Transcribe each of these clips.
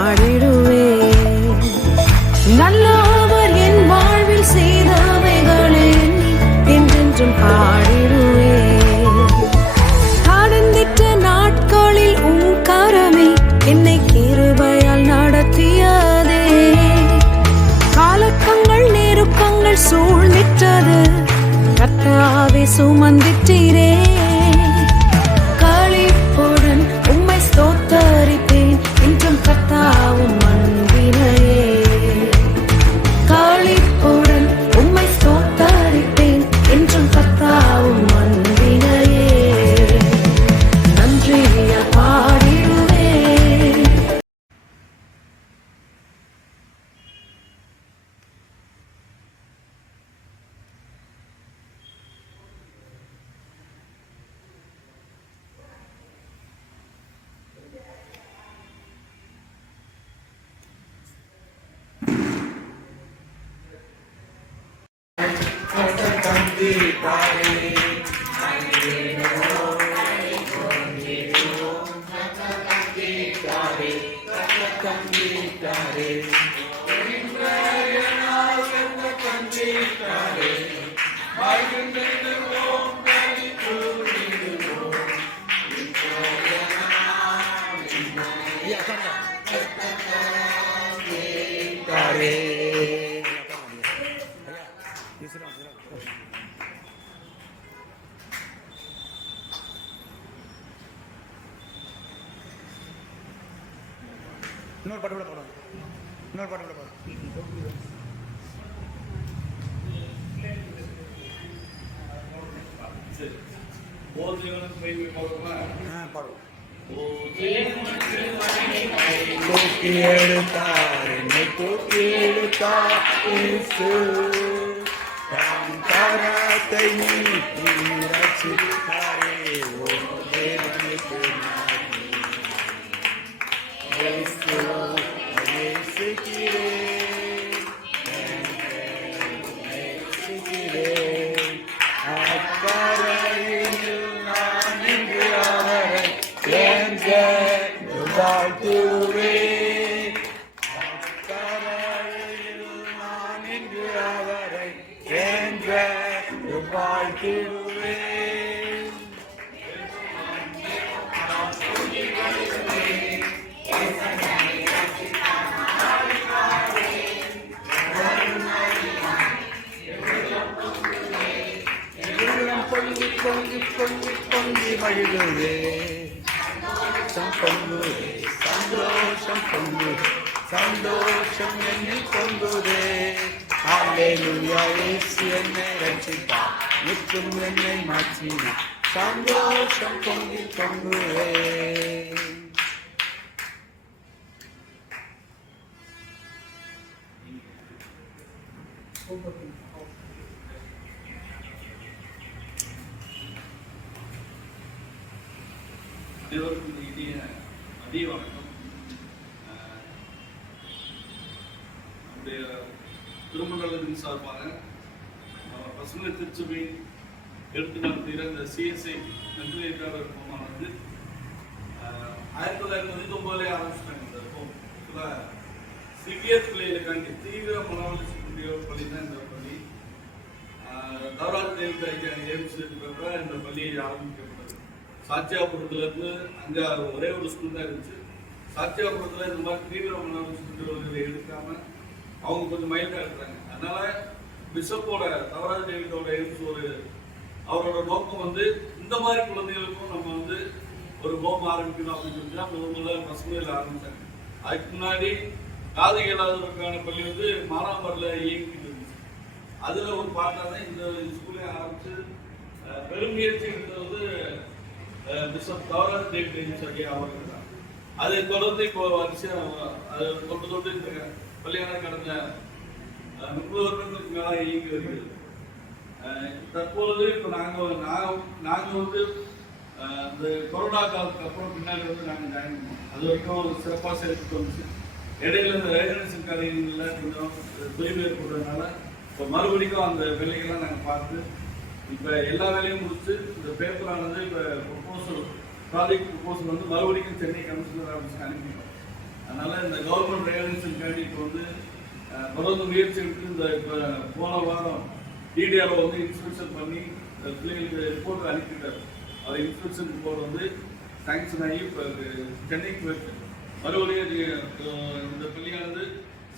பாடிடுவேன். நல்லவர் என் வாழ்வில் செய்தவைகளை என்றென்றும் பாடிடுவேன். கடந்திட்ட நாட்களில் உன் கரமே என்னை கிருபையால் நடத்தியதே. காலக்கங்கள் நெருக்கங்கள் சூழ்ந்திட்டது, கர்த்தாவே சுமந்திட்டீரே. களிப்புடன் உம்மை ஸ்தோத்தரிப்பேன், என்றும் கர்த்தாவும் அன்பினையே. களிப்புடன் உம்மை ஸ்தோத்தரிப்பேன், என்றும் கர்த்தாவும் அன்பினையே. நன்றியா பாடிடுவேன். இன்னொரு பாட்டு கூட பாடுவோம். இன்னொரு பாட்டு கூட பாடுவோம். தூக்கி எடுத்தார் என்னை தூக்கி எடுத்தார் இயேசு. தம் கரத்தை நீட்டி ரட்சித்தாரே. ஓ தேவனுக்கு நன்றி. இயேசு நேசிக்கிறேன், நேசிக்கிறேன். அக்கரையில் நான் இன்று அவரை என்று வாழ்த்துவேன். அக்கரையில் நான் இன்று அவரை என்று வாழ்த்துவேன். பொங்கி பொங்கி பொங்கி பொங்கி மகிழுவே. பொங்குதே சந்தோஷம், பொங்கு சந்தோஷம் என்னில் பொங்குதே. அல்லேலூயா, இயேசு என்னை ரட்சித்தார், நிற்கும் என்னை மாற்றினார். சந்தோஷம் பொங்கி பொங்குவே. அனைவருக்கும் இனிய மதிய வணக்கம். நம்முடைய திருமண்டலத்தின் சார்பாக பசுமை திருச்சபை எடுத்து நடத்துகிற இந்த சிஎஸ்ஐ நன்றியற்காளர் போமானது 1999 ஆரம்பிச்சிட்டாங்க. இந்த சிபிஎஸ் பிள்ளைகளுக்காண்டி தீவிர மனவளர்ச்சி பள்ளி தான் இந்த பள்ளி. தவறாக எய்ம்ஸ் இருக்கிறப்ப இந்த பள்ளியை ஆரம்பிக்கப்பட்டது. சாத்தியாபுரத்துலேருந்து அங்கே ஒரே ஒரு ஸ்கூல் தான் இருந்துச்சு. சாத்தியாபுரத்தில் இந்த மாதிரி தீவிர மனவளர்ச்சி குழந்தைகளை எடுக்காம அவங்க கொஞ்சம் மைல்டாக எடுத்தாங்க. அதனால பிஷப்போட தவறாக டேவிடோட எய்ம்ஸ் அவரோட நோக்கம் வந்து இந்த மாதிரி குழந்தைகளுக்கும் நம்ம வந்து ஒரு ஹோம் ஆரம்பிக்கணும் அப்படின்னு சொல்லி தான் முதல்ல பசுமையில் ஆரம்பித்தாங்க. அதுக்கு முன்னாடி காது இயலாதவருக்கான பள்ளி வந்து மானாமரில் இயங்கிட்டு இருந்துச்சு. அதில் ஒரு பாட்டாக தான் இந்த ஸ்கூலையும் ஆரம்பித்து பெருமுயற்சி எடுத்தது வந்து பிஷப் தவறாக டேவிட் ஐயா அவர்கள் தான். அதை தொடர்ந்து இப்போ வரிசையாக அதை தொட்டு இந்த பள்ளியான கடந்த 30 வருடங்களுக்கு மேலே இயங்கி வருகிறது. தற்பொழுது இப்போ நாங்கள் வந்து இந்த கொரோனா காலத்துக்கு அப்புறம் பின்னாடி வந்து நாங்கள் ஜாயின் பண்ணோம். அது வரைக்கும் சிறப்பாக சேர்த்து வந்துச்சு. இடையில இந்த ரேகனேசன் காரியங்களில் கொஞ்சம் தொழில் ஏற்படுறதுனால இப்போ மறுபடியும் அந்த வேலைகள்லாம் நாங்கள் பார்த்து இப்போ எல்லா வேலையும் முடிச்சு இந்த பேப்பரானது இப்போ ப்ராஜெக்ட் ப்ரொபோசல் வந்து மறுபடியும் சென்னை கமிஷனர் ஆஃபீஸ்க்கு அனுப்பிட்டோம். அதனால இந்த கவர்மெண்ட் ரெகனைசேஷனுக்காண்டி இப்போ வந்து தொடர்ந்து முயற்சி எடுத்து இந்த இப்போ போன வாரம் டிடிஆர் வந்து இன்ஸ்பெக்ஷன் பண்ணி பிள்ளைங்களுக்கு ரிப்போர்ட் அனுப்பிட்டார். அவர் இன்ஸ்பெக்ஷன் ரிப்போர்ட் வந்து சாங்ஷன் ஆகி இப்போ சென்னைக்கு போயிருக்கு. மறுபடியும் இந்த பள்ளியானது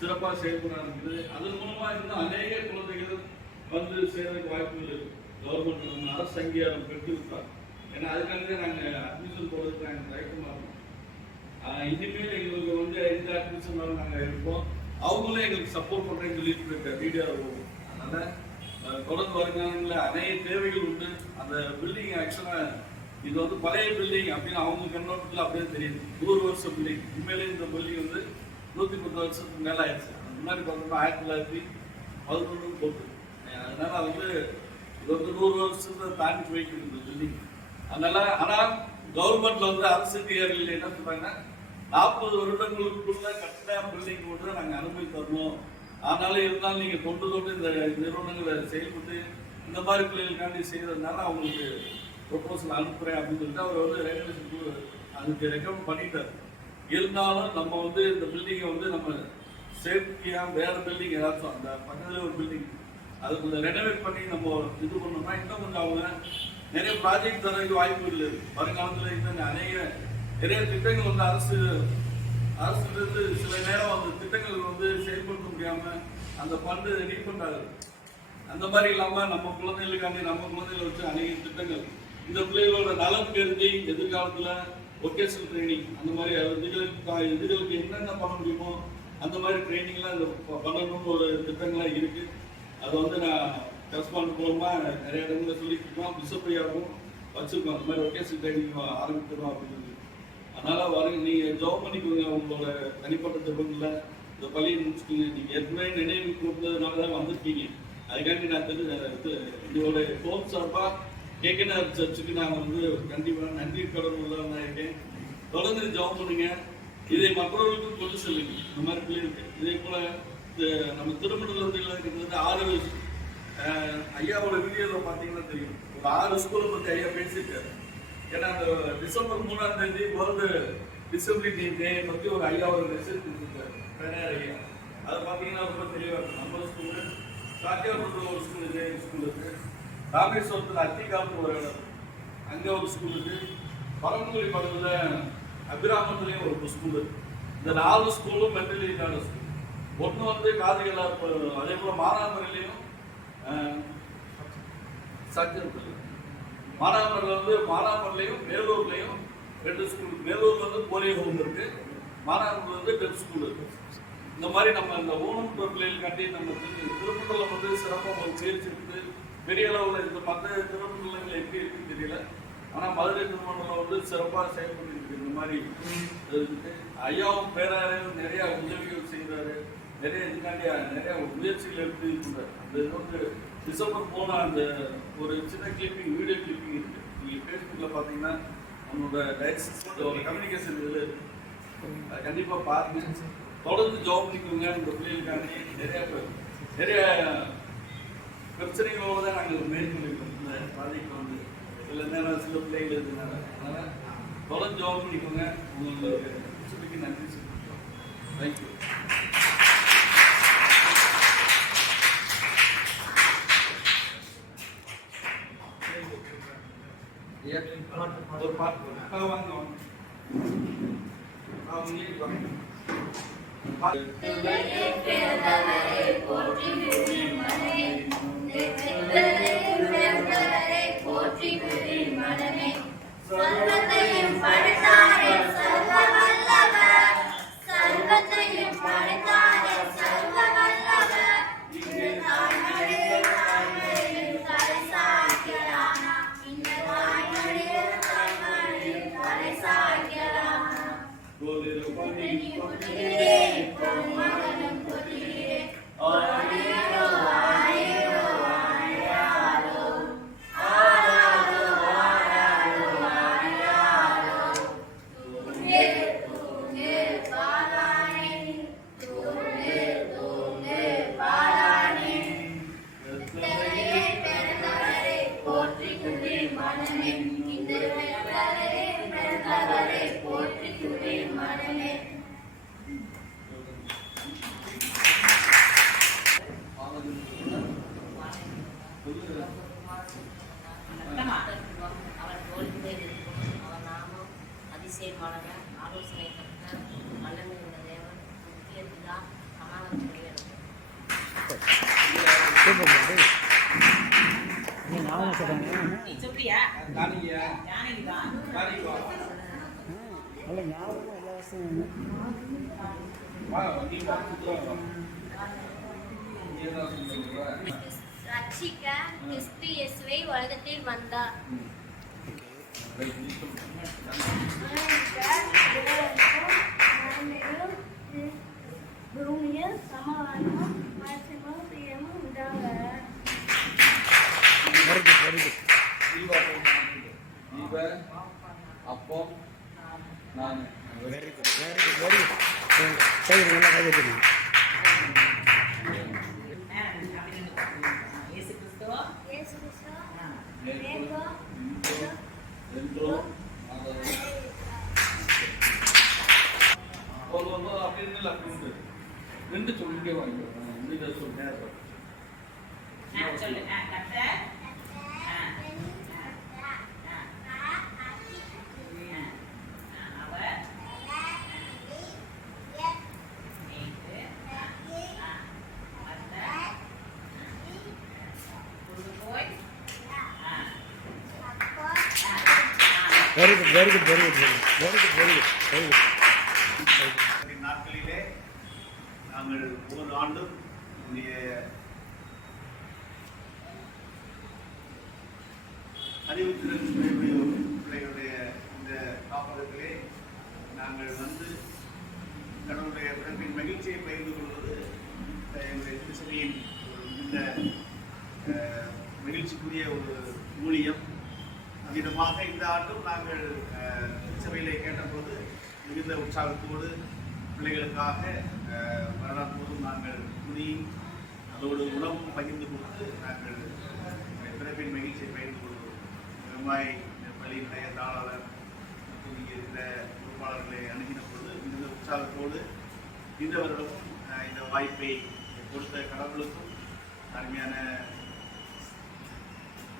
சிறப்பாக செயல்பட இருக்குது. அதன் மூலமாக இன்னும் அநேக குழந்தைகள் வந்து சேர்றதுக்கு வாய்ப்புகள் இருக்குது. கவர்மெண்ட் நம்ம அரசு அங்கீகாரம் பெற்றுவிட்டார். ஏன்னா அதுக்காக நாங்கள் அட்மிஷன் போடுறதுக்கு நாங்கள் தயக்கமாக இருக்கோம். இனிமேல் எங்களுக்கு வந்து எந்த அட்மிஷன் நாங்கள் இருப்போம், அவங்களும் எங்களுக்கு சப்போர்ட் பண்ணுறேன்னு சொல்லிட்டு இருக்க டிடிஆர் போகும். அதனால தொடர்ந்து வருங்காலங்களில் அநேக தேவைகள் உண்டு. அந்த பில்டிங் ஆக்சுவலாக இது வந்து பழைய பில்டிங் அப்படின்னு அவங்க கண்ணோட்டத்தில் அப்படியே தெரியுது. 100 வருஷம் பில்டிங். உண்மையிலே இந்த பில்டிங் வந்து 110 வருஷத்துக்கு மேலே ஆயிடுச்சு. முன்னாடி பார்த்தோம்னா 1911 போட்டு. அதனால வந்து இது வந்து 100 வருஷத்தை தாண்டி போயிட்டு இருக்குது பில்டிங். அதனால ஆனால் கவர்மெண்ட்ல வந்து அரசு அதிகாரிகள் என்ன சொல்றாங்கன்னா 40 வருடங்களுக்குள்ள கட்டின பில்டிங் கூட நாங்கள் அனுமதி தரணும். ஆனாலும் இருந்தாலும் நீங்க தொண்டு இந்த நிறுவனங்களை செயல்பட்டு இந்த மாதிரி பிள்ளைகளுக்காண்டி செய்யறதுனால அவங்களுக்கு ப்ரொபோசல் அனுப்புறேன் அப்படின்னு சொல்லிட்டு அவர் வந்து ரெகுலேஷன் அதுக்கு ரெக்கமெண்ட் பண்ணிட்டார். இருந்தாலும் நம்ம வந்து இந்த பில்டிங்கை வந்து நம்ம சேஃப்டியா வேற பில்டிங் ஏதாச்சும் அந்த பக்கத்துல ஒரு பில்டிங் அதை கொஞ்சம் ரெனோவேட் பண்ணி நம்ம இது பண்ணோம்னா இன்னும் கொஞ்சம் அவங்க நிறைய ப்ராஜெக்ட் தரதுக்கு வாய்ப்பு இல்லை. வருங்காலத்தில் இன்னும் நிறைய திட்டங்கள் வந்து அரசு இருந்து சில நேரம் அந்த திட்டங்கள் வந்து செயல்படுத்த முடியாம அந்த ஃபண்டு ரீஃபண்ட் ஆகுது. அந்த மாதிரி இல்லாம நம்ம குழந்தைகளுக்காண்டி நம்ம குழந்தைகளை வச்சு அநேக திட்டங்கள் இந்த பிள்ளைகளோட நலன் கருதி எதிர்காலத்துல வொகேஷனல் ட்ரைனிங் அந்த மாதிரி இதுகளுக்கு என்னென்ன பண்ண முடியுமோ அந்த மாதிரி ட்ரைனிங்லாம் இந்த பண்ணணும்னு ஒரு திட்டங்கள்லாம் இருக்கு. அது வந்து நான் கரஸ்பாண்ட் மூலமா நிறைய இடங்களில் சொல்லிட்டு இருக்கோம். பிசப்பையாகவும் வச்சிருக்கோம். அந்த மாதிரி வொகேஷனல் ட்ரைனிங் ஆரம்பிக்கிறோம் அப்படின்னு. அதனால நீங்க ஜாப் பண்ணிக்கோங்க. உங்களோட தனிப்பட்ட திட்டங்கள்ல இந்த பள்ளியை முடிச்சுக்கோங்க. நீங்க ஏற்கனவே நினைவு கூப்பிட்டதுனால தான் வந்திருக்கீங்க. அதுக்காண்டி நான் இதோட ஹோம் சார்பா கேகேஆர் சர்ச்சுக்கு நான் வந்து கண்டிப்பாக நன்றி கடன் உள்ளவனா இருக்கேன். தொடர்ந்து ஜாப் பண்ணுங்க. இதை மற்றவர்களுக்கும் கொண்டு செல்லுங்க. இந்த மாதிரி பிள்ளைகளுக்கு இதே போல நம்ம திருமணத்தில் இருக்கிறது 6 ஐயாவோட வீடியோவில் பார்த்தீங்கன்னா தெரியும். ஒரு 6 ஸ்கூலை பற்றி ஐயா பேசிட்டாரு. ஏன்னா அந்த டிசம்பர் 3ஆம் தேதி வேர்ல்டு டிசபிலிட்டி டே பற்றி ஒரு ஐயாவோட மெசேஜ் கொடுத்துருக்காரு பெரியார் ஐயா. அதை பார்த்தீங்கன்னா ரொம்ப தெளிவாக இருக்கும். நம்ம ஸ்கூலு சாத்தியாபுரத்தில் ஒரு ஸ்கூல் இருக்கு, ராமேஸ்வரத்தில் அத்திகாலத்தில் ஒரு இடம் அங்கே ஒரு ஸ்கூல் இருக்கு, பரமக்குடி பக்கத்தில் அபிராமத்துலேயும் ஒரு ஸ்கூல் இருக்கு. இந்த 4 ஸ்கூலும் மென்டலிக்கான ஸ்கூல். ஒன்று வந்து காதிகளா அதே போல் மானாமரிலையும் சத்தியத்தில் மானாமரில் வந்து மானாமரிலையும் மேலூர்லையும் 2 ஸ்கூல். மேலூர்ல வந்து போலியோ ஹோம் இருக்கு, மானாமரில் வந்து டெப் ஸ்கூல் இருக்கு. இந்த மாதிரி நம்ம இந்த ஊனமுற்ற பிள்ளைகள் காட்டி நம்ம திருப்பூரில் வந்து சிறப்பாக ஒரு முயற்சி எடுத்து பெரிய அளவில் இந்த மற்ற திருமணங்கள் எப்படி இருக்குன்னு தெரியல. ஆனால் மதுரை திருமணத்தில் வந்து சிறப்பாக செயல்பட்டு இருக்கு. இந்த மாதிரி ஐயாவும் பேராரையும் நிறைய உதவிகள் செய்கிறாரு. நிறைய இதுக்காண்டி நிறைய முயற்சிகள் எடுத்து இருக்கிறார். அந்த இது வந்து டிசம்பர் 3 அந்த ஒரு சின்ன கிளிப்பிங் வீடியோ கிளிப்பிங் இருக்கு. நீங்கள் ஃபேஸ்புக்கில் பார்த்தீங்கன்னா நம்மளோட டைரக்ஷன் ஒரு கம்யூனிகேஷன் இதில் இருக்கு. கண்டிப்பாக பாருங்க. தொடர்ந்து ஜாப் பண்ணிக்கோங்க. இந்த பிள்ளைகளுக்காண்டி நிறைய பிரச்சனைகளோடு தான் நாங்கள் மேற்கொண்டிருக்கோம். இந்த ப்ராஜெக்ட் வந்து சில நேரம் சில பிள்ளைகள் இருக்கிறதுனால அதனால் தொடர்ந்து ஜாப் பண்ணிக்கோங்க. உங்களுக்கு சொல்லிக்கு நன்றி சொல்லிக்கிறோம். தேங்க்யூ. ஒரு பாட்டு வாங்க சர்வத்தையும் படைத்தாரே சர்வ வல்லவர், சர்வத்தையும் படைத்தாரே சர்வ வல்லவர். இந்த தாய்மடியில் தலை சாய்க்கலாமா, இந்த தாய்மடியில் தலை சாய்க்கலாமா. மகனும் கொதிரே ஆயிரோ ஆயிரோ ஆயிரோ ஆராரோ ஆராரோ ஆராரோ. தூங்கு தூங்கு பாலானே, தூங்கு தூங்கு பாலானே. பிறந்தவரே பிறந்தவரே போற்றிக்குடி மனமே, இந்த பிறந்தவரே பிறந்தவரே போற்றிக்குடி மனமே. அவர் தோல்வியை இருக்கும் அவர் நாமம் அதிசயமானவர் ஆலோசனை கர்த்தர் வல்லமை உள்ள தேவன் முக்கிய பிதா சமாதானத்துடைய சொல்றியா ரட்சிக்க கிறிஸ்து இயேசுவை உலகத்தில் வந்தார். பூமியில் சமாதானமும் மனுஷமும் பிரியமும் உண்டாக. அப்போ நான் வெரி குட் கை நல்லா கை வைக்கணும். ரெண்டு சொல்லிட்டே வாங்க very good very good very good very good very good very good. நாட்களிலே நாங்கள் ஒவ்வொரு ஆண்டும் நம்முடைய அறிவுத்திறன் பிள்ளைகளுடைய இந்த காப்பகத்திலே நாங்கள் வந்து கடவுளுடைய பிறப்பின் மகிழ்ச்சியை பகிர்ந்து கொள்வது எங்களுடைய திருச்சபையின் இந்த மகிழ்ச்சிக்குரிய ஒரு ஊழியம். விதமாக இந்த ஆண்டும் நாங்கள் திருச்சபையிலே கேட்டபோது மிகுந்த உற்சாகத்தோடு பிள்ளைகளுக்காக வரலாறு போதும் நாங்கள் துணி அதோடு உணவும் பகிர்ந்து கொடுத்து நாங்கள் பிறப்பின் மகிழ்ச்சியை பகிர்ந்து கொள்வோம். விரும்பாய் பள்ளியினுடைய தாளாளர் மற்றும் இங்கே இருக்கிற பொறுப்பாளர்களை அணுகின பொழுது மிகுந்த உற்சாகத்தோடு இந்த வருடமும் இந்த வாய்ப்பை கொடுத்த கடவுளுக்கும் அருமையான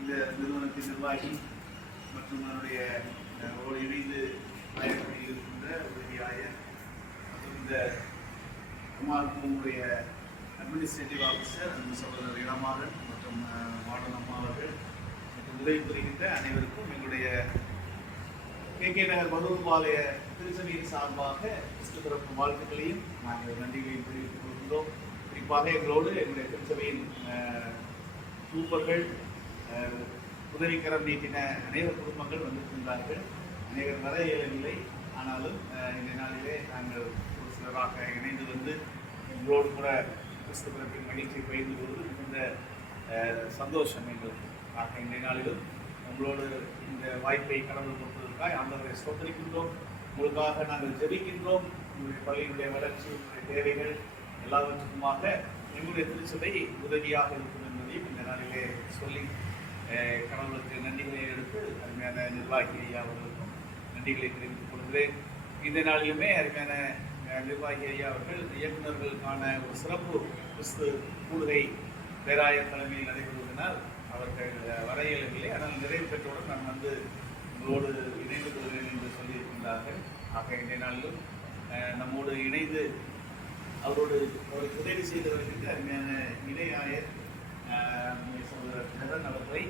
இந்த நிறுவனத்தின் நிர்வாகி மற்றும் அதனுடைய இணைந்து ஆயப்பணியில் இருக்கின்ற உதவியாயர் மற்றும் இந்த குமாரனுடைய அட்மினிஸ்ட்ரேட்டிவ் ஆஃபீஸர் அந்த சகோதரர் இளமாறன் மற்றும் மாடல் அம்மா அவர்கள் மற்றும் உதவி புரிகின்ற அனைவருக்கும் எங்களுடைய KK நகர் மதுபாலய திருச்சபையின் சார்பாக கிறிஸ்து பிறப்பு வாழ்த்துக்களையும் நாங்கள் நன்றிகளையும் தெரிவித்துக் கொள்கின்றோம். குறிப்பாக எங்களோடு எங்களுடைய திருச்சபையின் சூப்பர்கள் உதவிக்கரம் நீட்டின அநேக குடும்பங்கள் வந்திருக்கின்றார்கள். அநேகர் வர இயலவில்லை. ஆனாலும் இந்த நாளிலே நாங்கள் ஒரு சிலராக இணைந்து வந்து எங்களோடு கூட கிறிஸ்து பிறப்பின் மகிழ்ச்சியை பகிர்ந்து கொள்வது மிகுந்த சந்தோஷம் எங்களுக்கு. ஆக இந்த நாளிலும் உங்களோடு இந்த வாய்ப்பை கடவுள் கொடுத்ததற்காக ஆண்டவரை ஸ்தோத்திரிக்கின்றோம். உங்களுக்காக நாங்கள் ஜெபிக்கின்றோம். உங்களுடைய பள்ளியினுடைய வளர்ச்சி, உங்களுடைய தேவைகள் எல்லாவற்றுக்குமாக எங்களுடைய திருச்சபை உதவியாக இருக்கும் என்பதையும் இந்த நாளிலே சொல்லி கடவுளுக்கு நன்றிகளை எடுத்து அருமையான நிர்வாகி ஐயா அவர்களுக்கும் நன்றிகளை தெரிவித்துக் கொள்கிறேன். இந்த நாளிலுமே அருமையான நிர்வாகி ஐயா அவர்கள் இயக்குநர்களுக்கான ஒரு சிறப்பு கிறிஸ்து கூடுகை பேராயர் தலைமையில் நடைபெறுவதனால் அவர்கள் வர இயலவில்லை. ஆனால் நிறைவு பெற்றவுடன் நான் வந்து உங்களோடு இணைந்து கொள்கிறேன் என்று சொல்லியிருக்கின்றார்கள். ஆக இந்த நாளிலும் நம்மோடு இணைந்து அவருக்கு உதவி செய்து வருகின்ற அருமையான இணையாயர் சகோதரர் அவர்களை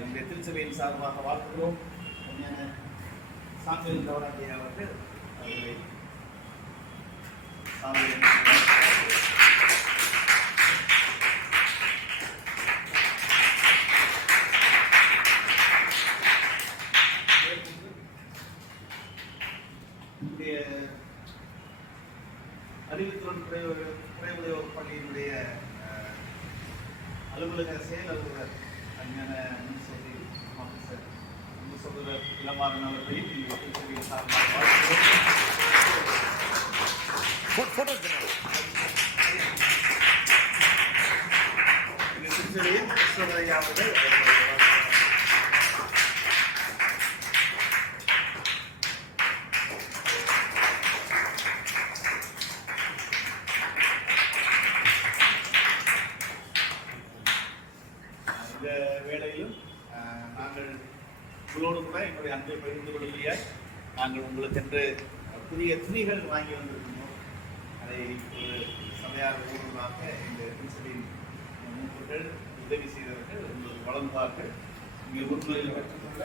நம்முடைய திருச்சபையின் சார்பாக வாழ்த்துகிறோம். அருமையான சாமியல் கவராஜி அவர்கள் அவர்களை அறிவுத்துறை குறைவுடையோர் பள்ளியினுடைய அலுவலக செயல் அலுவலர் அருமையான ஆஃபீஸர் சகோதரர் இளமாறன் அவர்களையும் திருச்சபையின் சார்பாக வாழ்த்துகிறோம். திருச்சபையின் கிருஷ்ணரையா அவர்கள் உங்களோடு கூட என்னுடைய அன்பை பகிர்ந்து கொள்ளைய நாங்கள் உங்களுக்கு என்று புதிய துணிகள் வாங்கி வந்திருக்கிறோம். அதை ஒரு சமையார் ஊர்வலமாக இந்த பிரின்சிபலின் மூப்பர்கள் உதவி செய்தவர்கள் உங்களுக்கு வழங்குவார்கள். இங்கே உறுப்பினர்கள் பெற்றுக்கொள்ள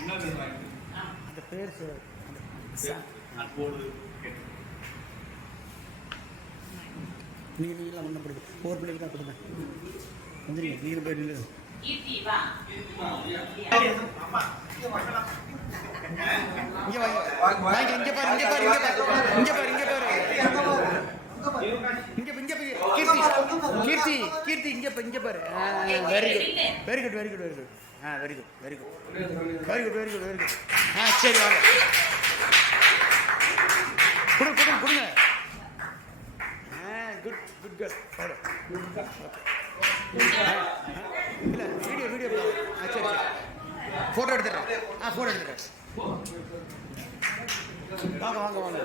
இன்னொரு அந்த பேர் அன்போடு கேட்டு நீங்களாம் ஒன்றும் கொடுங்க. ஃபோர் பிள்ளைக்கு தான் கொடுங்க. வந்துடுங்க, நீங்கள் போய் நில்லுங்க. கீர்த்தி வா. இங்கே வாங்க, வாங்க, இங்கே பாரு, இங்கே பாரு, இங்கே பாரு, இங்கே பாரு, இங்கே பாரு, இங்கே இங்கே போய் கீர்த்தி, கீர்த்தி, கீர்த்தி, இங்கே இங்கே பாரு. Very good, very good, very good, very good. Very good, very good, very good, very good, very good. சரி வாங்க, கொடுங்க, கொடுங்க, கொடுங்க. Good, good girl. இல்லை, வீடியோ வீடியோ சரி சரி, ஃபோட்டோ எடுத்துடுறேன். ஃபோட்டோ எடுத்துடுறேன். வாங்க வாங்க வாங்க,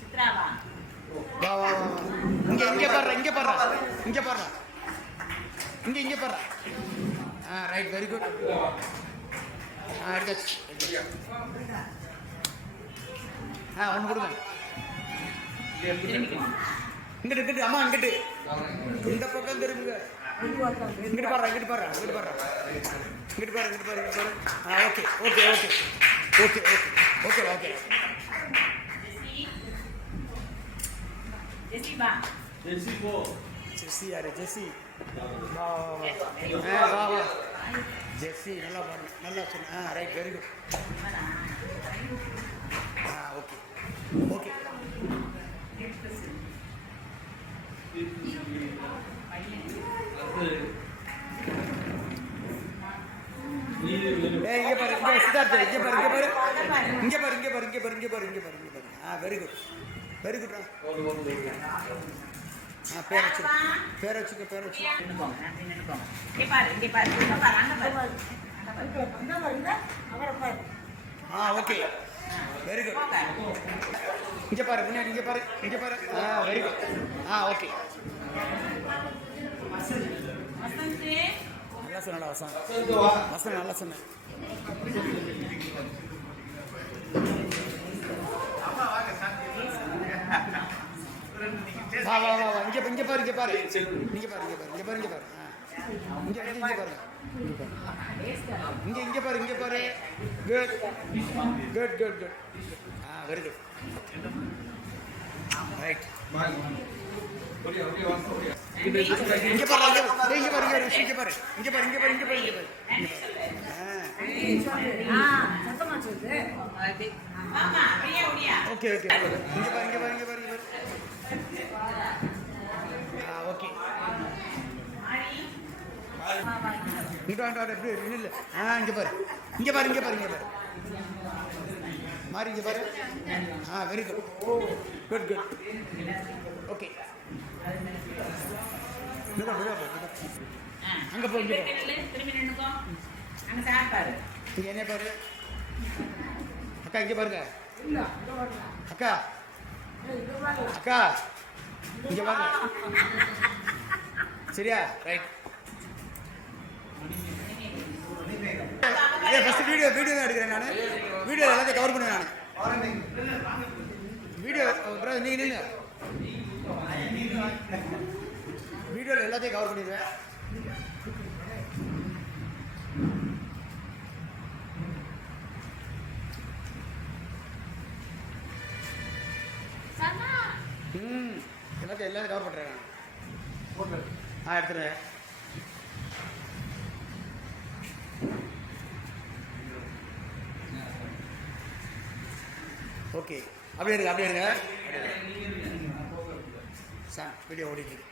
சித்ரா வா. வா வா வா. இங்கே இங்கே பாடுற, இங்கே பாடுற, இங்கே பாடுற, இங்கே இங்கே பாடுற. Right, very good. எடுத்தாச்சு. ஒன்று கொடுங்க. இங்கிட்டு இங்கிட்டு, அம்மா இங்கிட்டு, இந்த பக்கம் திரும்புங்க. இங்கிட்டு பாடுறா, இங்கிட்டு பாடுறா, இங்கிட்டு பாடுறா, இங்கிட்டு பாரு, இங்கிட்டு பாரு, இங்கிட்டு பாரு. Okay okay okay okay okay okay okay. ஜெசி வா. ஜெர்சி போ. ஜெஸ்ஸி யாரு? ஜெஸ்ஸி வா வா வா வா. ஜெஸ்ஸி நல்லா பாருங்க, நல்லா சொன்ன. Right, very good. Okay okay. இங்கே பாரு, இங்கே சித்தார்த்த, இங்கே பாரு, இங்கே பாரு, இங்கே பாரு, இங்கே பாரு, இங்கே பாரு, இங்கே பாரு, இங்கே பாரு, இங்கே பாரு. Very good, very good. பேர் வச்சுக்க, பேர் வச்சுக்க, பேர் வச்சுக்க. இங்கே பாரு, இங்கே பாரு, இங்கே பாரு, அங்கே பாரு. Okay, very good. இங்கே பாரு, முன்னாடி இங்கே பாரு, இங்கே பாரு. Very good. ஓகே. நல்லா சொன்னடா வசன், வசன் நல்லா சொன்னேன். வா வா வா வா. இங்கே இங்கே பாரு, இங்கே பாரு, இங்கே பாரு, இங்கே பாரு, இங்கே பாரு, இங்கே பாரு. இங்கே இங்கே இங்கே பாரு, இங்கே இங்கே பாரு, இங்கே பாரு. Good good good good. Very good. Right. இங்கே பாரு, இங்கே பாரு, இங்கே பாரு, இங்கே பாரு, இங்கே பாரு, இங்கே பாரு, இங்கே பாரு, இங்கே பாரு. சத்தமா சொல்லு. ஆமா, அப்படியே அப்படியே. Okay okay. இங்கே பாரு, இங்கே பாரு, இங்கே பாரு, இங்கே பாரு. ஓகே. இங்கே வாங்க, எப்படி இல்லை. இங்கே பாரு, இங்கே பாரு, இங்கே பாரு, இங்கே பாரு. மாறி இங்கே பாரு. Very good, good good. Okay. அங்கே போ, இங்கே போ. திரும்பி நின்னுக்கோ. அங்க சார் பாரு. இங்கே என்ன பாரு. அக்கா இங்கே பாருங்க. அக்கா அக்கா இங்கே பாருங்க. சரியா? ரைட். ஃபஸ்ட்டு வீடியோ தான் எடுக்கிறேன் நான். வீடியோ எல்லாத்தையும் கவர் பண்ணுவேன் நான். வீடியோ நீங்கள் நில்லுங்க. வீடியோவில் எல்லாத்தையும் கவர் பண்ணிடுவேன். எல்லாத்தையும் கவர் பண்ணுறேன் நான். எடுத்துறேன். ஓகே, அப்படியே எடுங்க, அப்படியே எடுங்க. சார் வீடியோ ஓடிட்டு இருக்கு.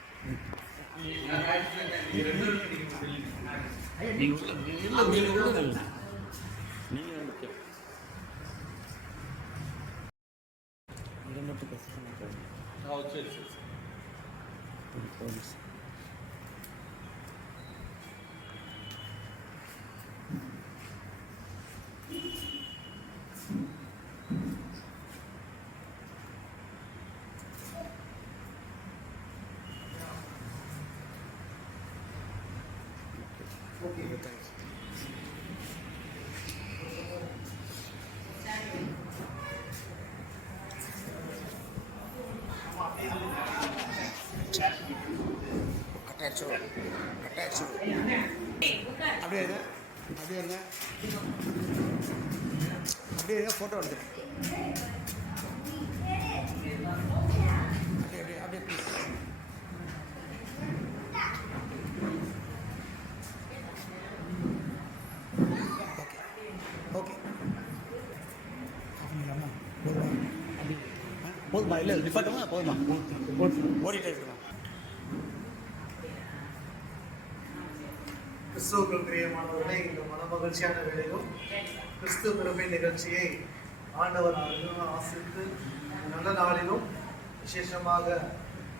இதை மட்டும் பேசுகிறேன். சரி சரி. Police okay, thanks. அப்படியே ஃபோட்டோ எடுத்துருங்க. அப்படியே அப்படியே ப்ளீஸ். ஓகே போதுமா? இல்லை நிப்பாட்டமா? போதுமா? ஓடிட்டே இருக்கலாம். கிறிஸ்துவுக்குள் பிரியமானவர்களே, இந்த மனமகிழ்ச்சியான வேளையிலும் கிறிஸ்து பிறப்பை நிகழ்ச்சியை ஆண்டவர் ஆசிரித்து நல்ல நாளிலும் விசேஷமாக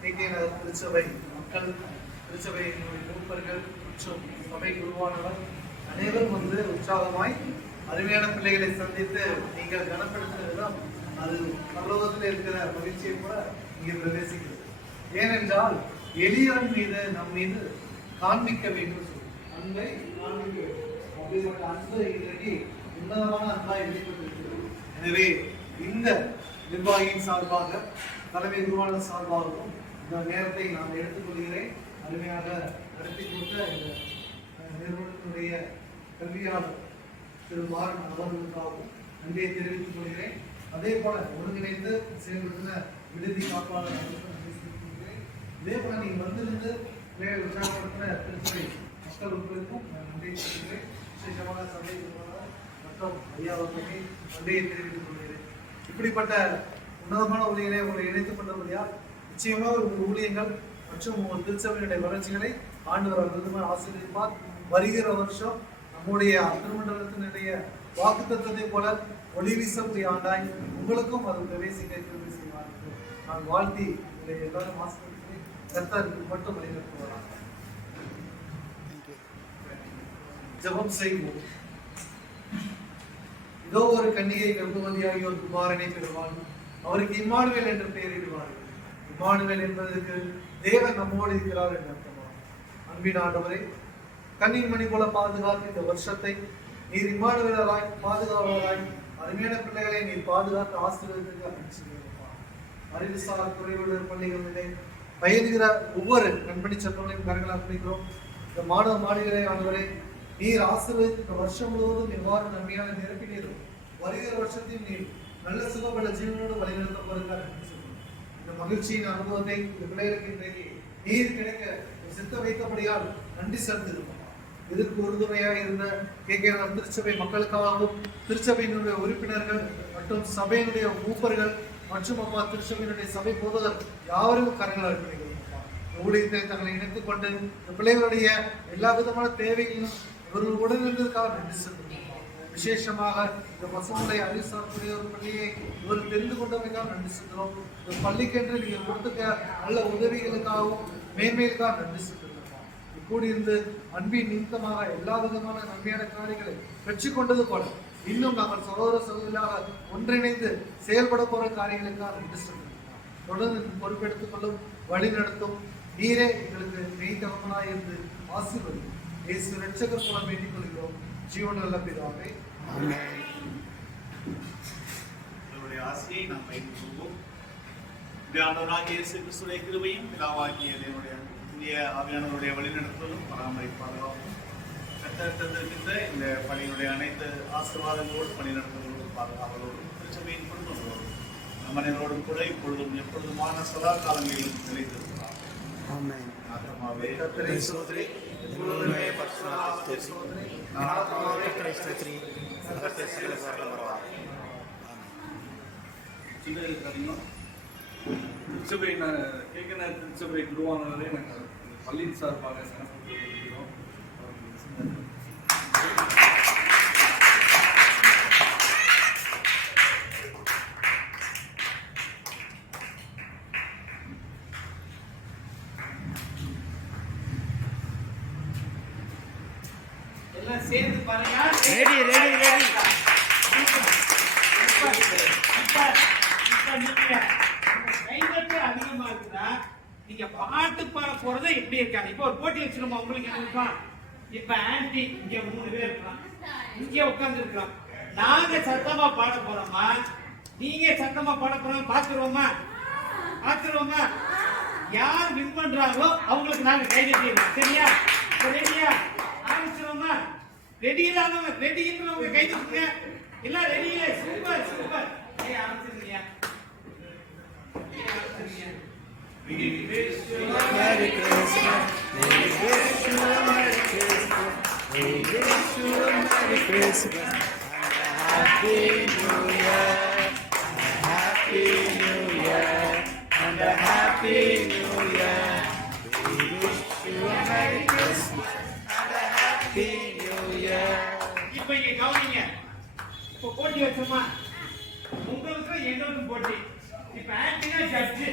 கே நகர் திருச்சபை மக்கள், திருச்சபையினுடைய மூப்பர்கள் மற்றும் சபை குருவானவர் அனைவரும் உற்சாகமாய் அருமையான பிள்ளைகளை சந்தித்து நீங்கள் கனப்படுத்துகிற விதம் அது பரலோகத்தில் இருக்கிற மகிழ்ச்சியை கூட இங்கே பிரவேசிக்கிறது. ஏனென்றால் எளியவன் மீது நம் மீது காண்பிக்க வேண்டும், அன்பை காண்பிக்க வேண்டும். அப்படிப்பட்ட அன்பு இன்றைக்கு உன்னதமான அன்பாய் வெளிப்பட்டிருக்கிறது. எனவே இந்த நிர்வாகியின் சார்பாக, தலைமை குருவான சார்பாகவும் இந்த நேரத்தை நான் எடுத்துக்கொள்கிறேன். அருமையாக நடத்தி கொடுத்த இந்த நிறுவனத்தினுடைய கல்வியாளர் திரு மாறன் அவர்களுக்காகவும் நன்றியை தெரிவித்துக் கொள்கிறேன். அதே போல ஒருங்கிணைந்து செயல்படுத்தின விடுதி காப்பாளர் அவர்களுக்கு நன்றி தெரிவித்துக் இதே போல நீங்கள் வந்திருந்து உற்சாகப்படுத்தின திருச்சபை மக்கள் உங்களுக்கும் நன்றியை தெரிவிக்கிறேன். விசேஷமாக சபை மற்றும் ஐயா அவர்களுக்கு நன்றியை தெரிவித்துக் கொள்கிறேன். இப்படிப்பட்ட உன்னதமான ஊழியரை உங்களை இணைத்துக் கொண்டபடியால் நிச்சயமாக உங்கள் ஊழியங்கள் மற்றும் உங்கள் திருச்சபையினுடைய வளர்ச்சிகளை ஆண்டவர் அவர்கள் ஆசீர்வதிப்பார். வருகிற வருஷம் நம்முடைய திருமண்டலத்தினுடைய வாக்குத்தத்தத்தை போல ஒளி வீசக்கூடிய ஆண்டாய் உங்களுக்கும் அது பிரவேசிக்க திரும்பி செய்வார்கள். நான் வாழ்த்தி உங்களை எல்லாரும் ஆசீர்வதித்து கர்த்தருக்கு மட்டும் வழிநடத்துவாராக. ஜெபம் செய்வோம். இதோ ஒரு கன்னிகை கர்ப்பவதியாகி ஒரு குமாரனை பெறுவாள், அவருக்கு இம்மானுவேல் என்று பெயரிடுவார்கள். இம்மானுவேல் என்பதற்கு தேவன் நம்மோடு இருக்கிறார் என்று அர்த்தமாகும். அன்பின் ஆண்டவரே, கண்ணின் மணி போல பாதுகாத்து இந்த வருஷத்தை நீர் இம்மானுவேலராய் பாதுகாவலராய் அருமையான பிள்ளைகளை நீர் பாதுகாத்து ஆசீர்வதித்து அறிவுசார் குறைவுள்ள பள்ளிகளிலே பயிலுகிற ஒவ்வொரு கண்பணி சட்டங்களையும் கரங்கள் அர்ப்பணிக்கிறோம். இந்த மாணவ மாணவிகளை ஆண்டவரை நீர் ஆசீர்வதித்து இந்த வருஷம் முழுவதும் எவ்வாறு நன்மையான நிரப்பினீரும் வருகிற வருஷத்தையும் நீர் நல்ல சுகப்பட ஜீவனோடு வழிநடத்த போகிறார். இந்த மகிழ்ச்சியின் அனுபவத்தை இந்த பிள்ளைகளுக்கு இன்றைக்கு நீர் கிடைக்க சித்த வைத்தபடியால் நன்றி செலுத்துகிறோம். இதற்கு உறுதுணையாக இருந்த கே நகர் திருச்சபை மக்களுக்காகவும் திருச்சபையினுடைய உறுப்பினர்கள் மற்றும் சபையினுடைய மூப்பர்கள் மற்றும் அம்மா திருச்சபையினுடைய சபை போதகர் யாவரும் கரங்கள் அர்ப்பணிக்கிறோம். ஊழியத்தை தங்களை இணைத்துக் கொண்டு இந்த பிள்ளைகளுடைய எல்லா விதமான தேவைகளிலும் இவர்கள் உடனிருந்ததுக்காக நன்றி செலுத்துகிறோம். விசேஷமாக இந்த பசங்களுடைய அறிவுசார்க்கூடிய ஒரு பள்ளியை இவர்கள் தெரிந்து கொண்டவைக்காக நன்றி செலுத்துகிறோம். இந்த பள்ளிக்கென்று நீங்கள் கொடுத்துக்க நல்ல உதவிகளுக்காகவும் மேன்மைகளுக்காக நன்றி செலுத்துகிறோம். கூடியிருந்து அன்பின் நிமித்தமாக எல்லா விதமான நன்மையான காரியங்களை பெற்றுக்கொண்டது போல இன்னும் நாங்கள் சகோதர சகோதரியாக ஒன்றிணைந்து செயல்பட போற காரியங்களுக்காக நன்றி செலுத்துகிறோம். தொடர்ந்து பொறுப்பெடுத்துக் கொள்ளும், வழி நடத்தும் நீரே எங்களுக்கு மெய்தகவனாக இருந்து ஆசீர்வதி. இயேசு இரட்சகர் மூலம் வேண்டிக் கொள்கிறோம் ஜீவனுள்ள பிதாவே. உங்களுடைய ஆசையை நாம் வைத்துக் கொள்வோம். ஆண்டவராகிய இயேசு கிறிஸ்துவின் கிருபையும் பிதாவாகிய தேவனுடைய ஆவியானவருடைய வழிநடத்தலும் பராமரிப்பாகவும் கத்தரித்திருக்கின்ற இந்த பணியினுடைய அனைத்து ஆசீர்வாதங்களோடு பணி நடத்துவதோடு பாதுகாவலோடும் திருச்சபையின் குடும்பங்களோடும் நம் அனைவரோடும் கூட இப்பொழுதும் எப்பொழுதுமான சதா காலங்களிலும் நிலைத்திருக்கிறார். ஆத்மாவே கர்த்தரை ஸ்தோத்திரி, எப்பொழுதுமே பரிசுத்தத்தை ஸ்தோத்திரி. ஆத்மாவே கர்த்தரை ஸ்தோத்திரி, சகல சகலவரவாய். திருச்சபை கேட்க திருச்சபை குருவானவரே நாங்கள் பள்ளியின் சார்பாக சமர்ப்பிக்கிறோம். எல்லாம் சேர்ந்து பாருங்க. Ready ready ready. அதிகமா இருக்குதா? நீங்க பாட்டு பாட போறதை எப்படி இருக்காங்க? இப்ப ஒரு போட்டி வச்சிருமா உங்களுக்கு என்ன? இப்ப ஆன்டி இங்க 3 பேர் இருக்கலாம், இங்க உட்கார்ந்து இருக்கலாம். நாங்க சத்தமா பாட போறோமா, நீங்க சத்தமா பாட போறோம்? பாத்துருவோமா? பாத்துருவோமா? யார் வின் பண்றாங்களோ அவங்களுக்கு நாங்க கை தட்டிடுவோம். சரியா? ரெடியா? ஆரம்பிச்சிருவோமா? ரெடி இல்லாதவங்க ரெடி இருக்கிறவங்க கை தூக்குங்க. எல்லாம் ரெடி இல்லை. Super super. ஆரம்பிச்சிருக்கீங்க. We wish you a Merry Christmas. We wish you a Merry Christmas. We wish you a Merry Christmas and a Happy New Year. A Happy New Year and a Happy New Year. We wish you a Merry Christmas and a Happy New Year. இப்போ இங்க கவனிங்க. இப்போ போட்டி வச்சோமா? உங்களுக்கும் எங்களுக்கும் போட்டி. இப்போ ஆன்டினா judge.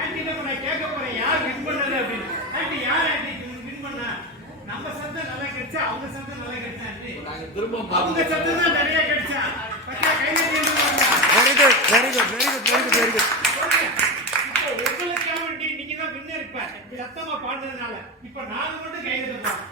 ஆன்டினா நான் கேட்க போறேன் யார் வின் பண்ணது அப்படின்னு. ஆன்டி யார் ஆன்டி வின் பண்ணா? நம்ம சத்தம் நல்லா கிடைச்சா அவங்க சத்தம் நல்லா கிடைச்சா ஆன்டி. நாங்க திரும்ப அவங்க சத்தம் தான் நிறைய கிடைச்சா. பக்கா கையில கேளுங்க. Very good very good very good very good very good. இப்போ உங்களுக்கு ஆன்டி நீங்க தான் வின்னர் இப்ப. சத்தமா பாடுறதுனால. இப்போ நாங்க மட்டும் கையில தட்டோம்.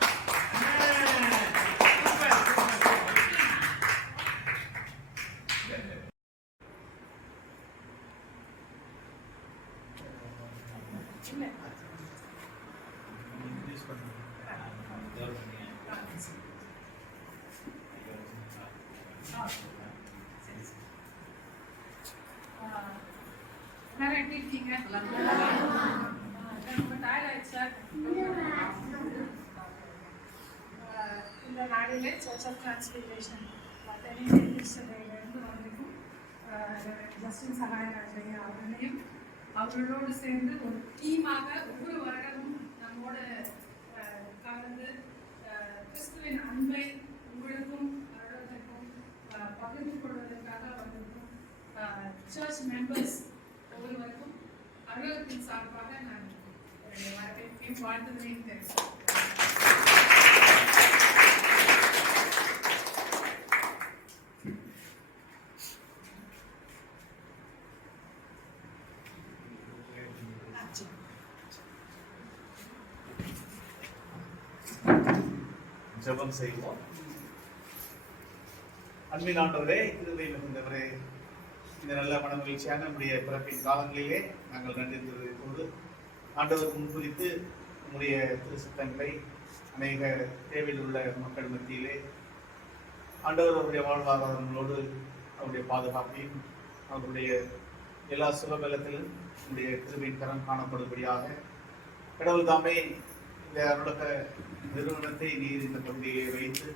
எப்படி இருக்கீங்க? ரொம்ப டயர்ட் ஆயிடுச்சா? இந்த நாளிலே சர்ச் ஆஃப் டிரான்ஸ்பிரேஷன் இருந்து வந்திருக்கும் ஜஸ்டின் சகாயராஜையா அவர்களையும் அவர்களோடு சேர்ந்து ஒரு டீமாக ஒவ்வொரு வருடமும் நம்மோட கலந்து கிறிஸ்துவின் அன்பை உங்களுக்கும் வருடத்திற்கும் பகிர்ந்து கொள்வதற்காக வந்திருக்கும் சர்ச் மெம்பர்ஸ் ஒவ்வொருவருக்கும் அலுவலகத்தின் சார்பாக நான் வரவேற்பையும் வாழ்த்துதலையும் தெரிவித்தேன். ஜெபம் செய்வோம். அன்பின் ஆண்டவரே, கிருபை மிகுந்தவரே, இந்த நல்ல மனமகிழ்ச்சியான நம்முடைய பிறப்பின் காலங்களிலே நாங்கள் நன்றி தெரிவிப்போடு ஆண்டவருக்கு முன்குறித்து நம்முடைய திருச்சட்டங்களை அநேக தேவையில் உள்ள மக்கள் மத்தியிலே ஆண்டவர் அவருடைய வாழ்வாதாரங்களோடு அவருடைய பாதுகாப்பையும் அவருடைய எல்லா சுகபலத்திலும் நம்முடைய கிருபையின் கரம் காணப்படும்படியாக கடவுள் தாமே இந்த அருளக நிறுவனத்தை நீர் இந்த பகுதியை வைத்து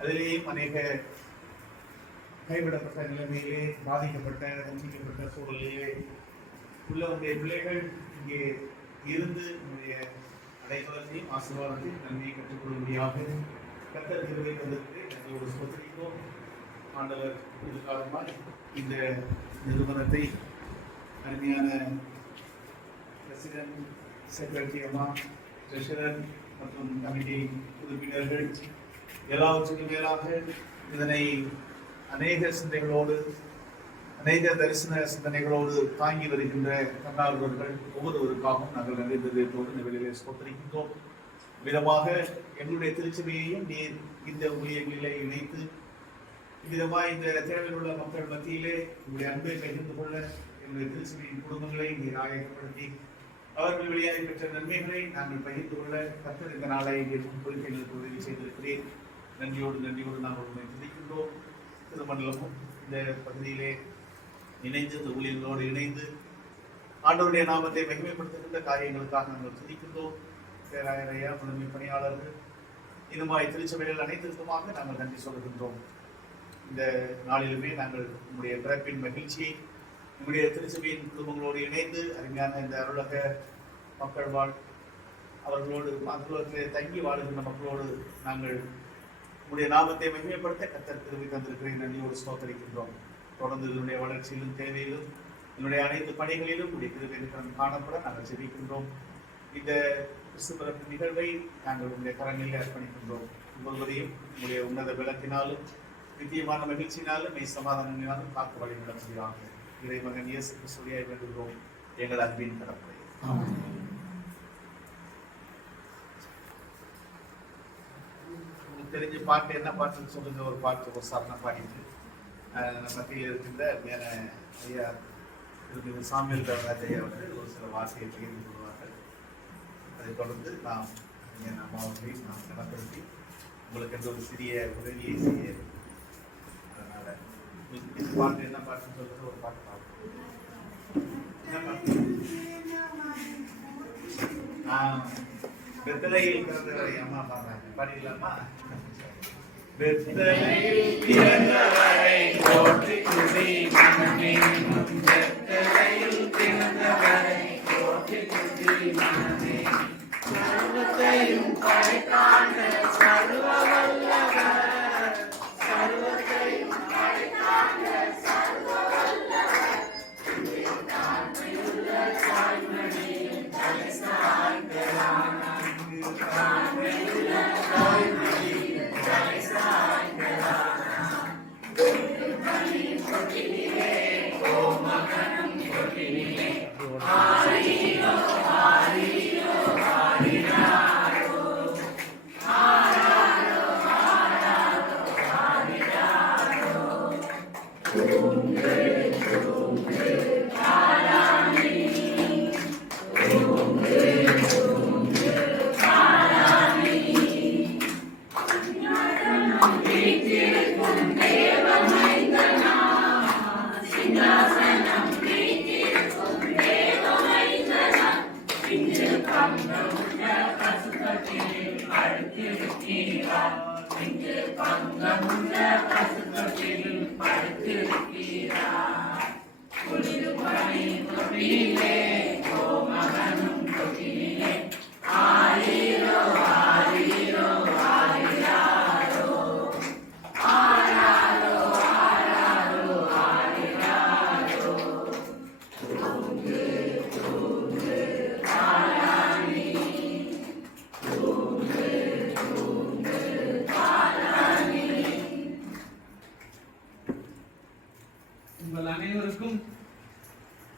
அதிலேயும் அநேக கைவிடப்பட்ட நிலைமையிலே பாதிக்கப்பட்ட வஞ்சிக்கப்பட்ட சூழலிலே உள்ளவருடைய பிள்ளைகள் இங்கே இருந்து நம்முடைய அடைக்கலத்தையும் ஆசீர்வாதத்தையும் நன்மையை கற்றுக்கொள்ளும்படியாக கர்த்தர் கிருபை தந்ததற்கு எங்களோடு ஸ்தோத்திரிக்கிறோம். ஆண்டவர் இது காரணமாக இந்த நிறுவனத்தை அருமையான பிரசிடென்ட், செக்ரட்டரி அம்மா, ட்ரெஷரர் மற்றும் கமிட்டி உறுப்பினர்கள் எல்லாவற்றுக்கும் மேலாக இதனை அநேக சிந்தைகளோடு அநேக தரிசன சிந்தனைகளோடு தாங்கி வருகின்ற கண்ணாளர்கள் ஒவ்வொருவருக்காகவும் நாங்கள் நன்றி தெரிவிப்போடு இந்த வேளையிலே ஸ்தோத்திரிக்கின்றோம். விதமாக எங்களுடைய திருச்சபையையும் நீர் இந்த ஊழியர்களிலே இணைத்து விதமாக இந்த தேவையில் உள்ள மக்கள் மத்தியிலே உங்களுடைய அன்பை பகிர்ந்து கொள்ள எங்களுடைய திருச்சபையின் குடும்பங்களை நீர் ஆயத்தப்படுத்தி அவர்கள் வழியாக பெற்ற நன்மைகளை நாங்கள் பகிர்ந்து கொள்ள கர்த்தர் இந்த நாளை குறித்து எங்களுக்கு உதவி செய்திருக்கிறேன். நன்றியோடு நாங்கள் உண்மை துதிக்கின்றோம். திருமண்டலமும் இந்த பகுதியிலே இணைந்து இந்த ஊழியர்களோடு இணைந்து ஆண்டவருடைய நாமத்தை மகிமைப்படுத்துகின்ற காரியங்களுக்காக நாங்கள் துதிக்கின்றோம். பேராயரையா முதன்மை பணியாளர்கள் இதுமாய் திருச்சபைகள் அனைத்திற்குமாக நாங்கள் நன்றி சொல்கின்றோம். இந்த நாளிலுமே நாங்கள் நம்முடைய பிறப்பின் மகிழ்ச்சியை நம்முடைய திருச்சபையின் குடும்பங்களோடு இணைந்து அருமையான இந்த அருளக மக்கள் அவர்களோடு அலுவலகத்தில் தங்கி வாழுகின்ற மக்களோடு நாங்கள் நம்முடைய நாமத்தை மகிமைப்படுத்த கர்த்தர் கிருபை தந்திருக்கிறேன். நன்றியோடு ஸ்தோத்திரிக்கின்றோம். தொடர்ந்து இதனுடைய வளர்ச்சியிலும் தேவையிலும் என்னுடைய அனைத்து பணிகளிலும் உடைய கிருபை காணப்பட நாங்கள் ஜெபிக்கின்றோம். இந்த கிறிஸ்து பிறப்பு நிகழ்வை நாங்கள் உங்களுடைய கரங்களில் அர்ப்பணிக்கின்றோம். ஒவ்வொருவரையும் உங்களுடைய உன்னத விளக்கினாலும் நித்தியமான மகிழ்ச்சியினாலும் மெய் சமாதானத்தினாலும் காத்து வழிநட முடியாது. இறைமகன் இயேசு கிறிஸ்துவியாய் வேண்டுகிறோம் எங்கள் அன்பின் கடவுளே. தெரிஞ்ச பாட்டு என்ன பாட்டுன்னு சொல்லுங்க. ஒரு பாட்டு ஒரு சரண பாடிட்டு மத்தியில் இருக்கின்ற ஐயா சாமியல் தேவராஜ் ஐயா அவர்கள் ஒரு சில வார்த்தையை பகிர்ந்து கொள்வார்கள். அதை தொடர்ந்து நாம் அம்மாவர்களையும் நாம் கனப்படுத்தி உங்களுக்கு எந்த ஒரு சிறிய உதவியை செய்ய இருக்கு. அதனால இந்த பாட்டு என்ன பாட்டுன்னு சொல்றது ஒரு பாட்டு பாடுறோம். என்ன பாட்டு? பெத்தலையில் பிறந்தவரை அம்மா பாடுறாங்க, பாடிக்கலாமா? பெத்தலையில் பிறந்தவரை போற்றி துதி மனமே, பெத்தலையில் பிறந்தவரை போற்றி துதி மனமே, சர்வத்தையும் படைத்தாண்ட சர்வ வல்லவர், சர்வத்தையும் படைத்தாண்ட சர்வ வல்லவர், தாழ்மையுள்ள தாய்மடியில் தலை சாய்ந்தலானார், தாழ்மையுள்ள தாய்மடியில் தலை சாய்ந்தலானார், தொட்டிலே கோமகனும் தொட்டிலே ஆரீரோ ஆரீரோ ஆரிராரோ ஆராரோ ஆராரோ ஆரிராரோ, தூங்கு தூங்கு காலானி, தூங்கு தூங்கு காலானி, சிங்காசனம் வீற்றிருக்கும் தேவமைந்தனா, சிங்காசனம் வீற்றிருக்கும் தேவமைந்தனா, இங்கு பங்கமுள்ள பசுபதியில் படுத்திருக்கிறார், இங்கு பங்கமுள்ள பசுபதியில் படுத்திருக்கிறார், குளிர்பனி தொட்டிலே கோமகனும் தொட்டிலே ஆரீரோ ஆரீரோ ஆரிராரோ ஆராரோ ஆராரோ ஆரிராரோ, தூங்கு தூங்கு காலானி, தூங்கு தூங்கு காலானி. உங்கள் அனைவருக்கும்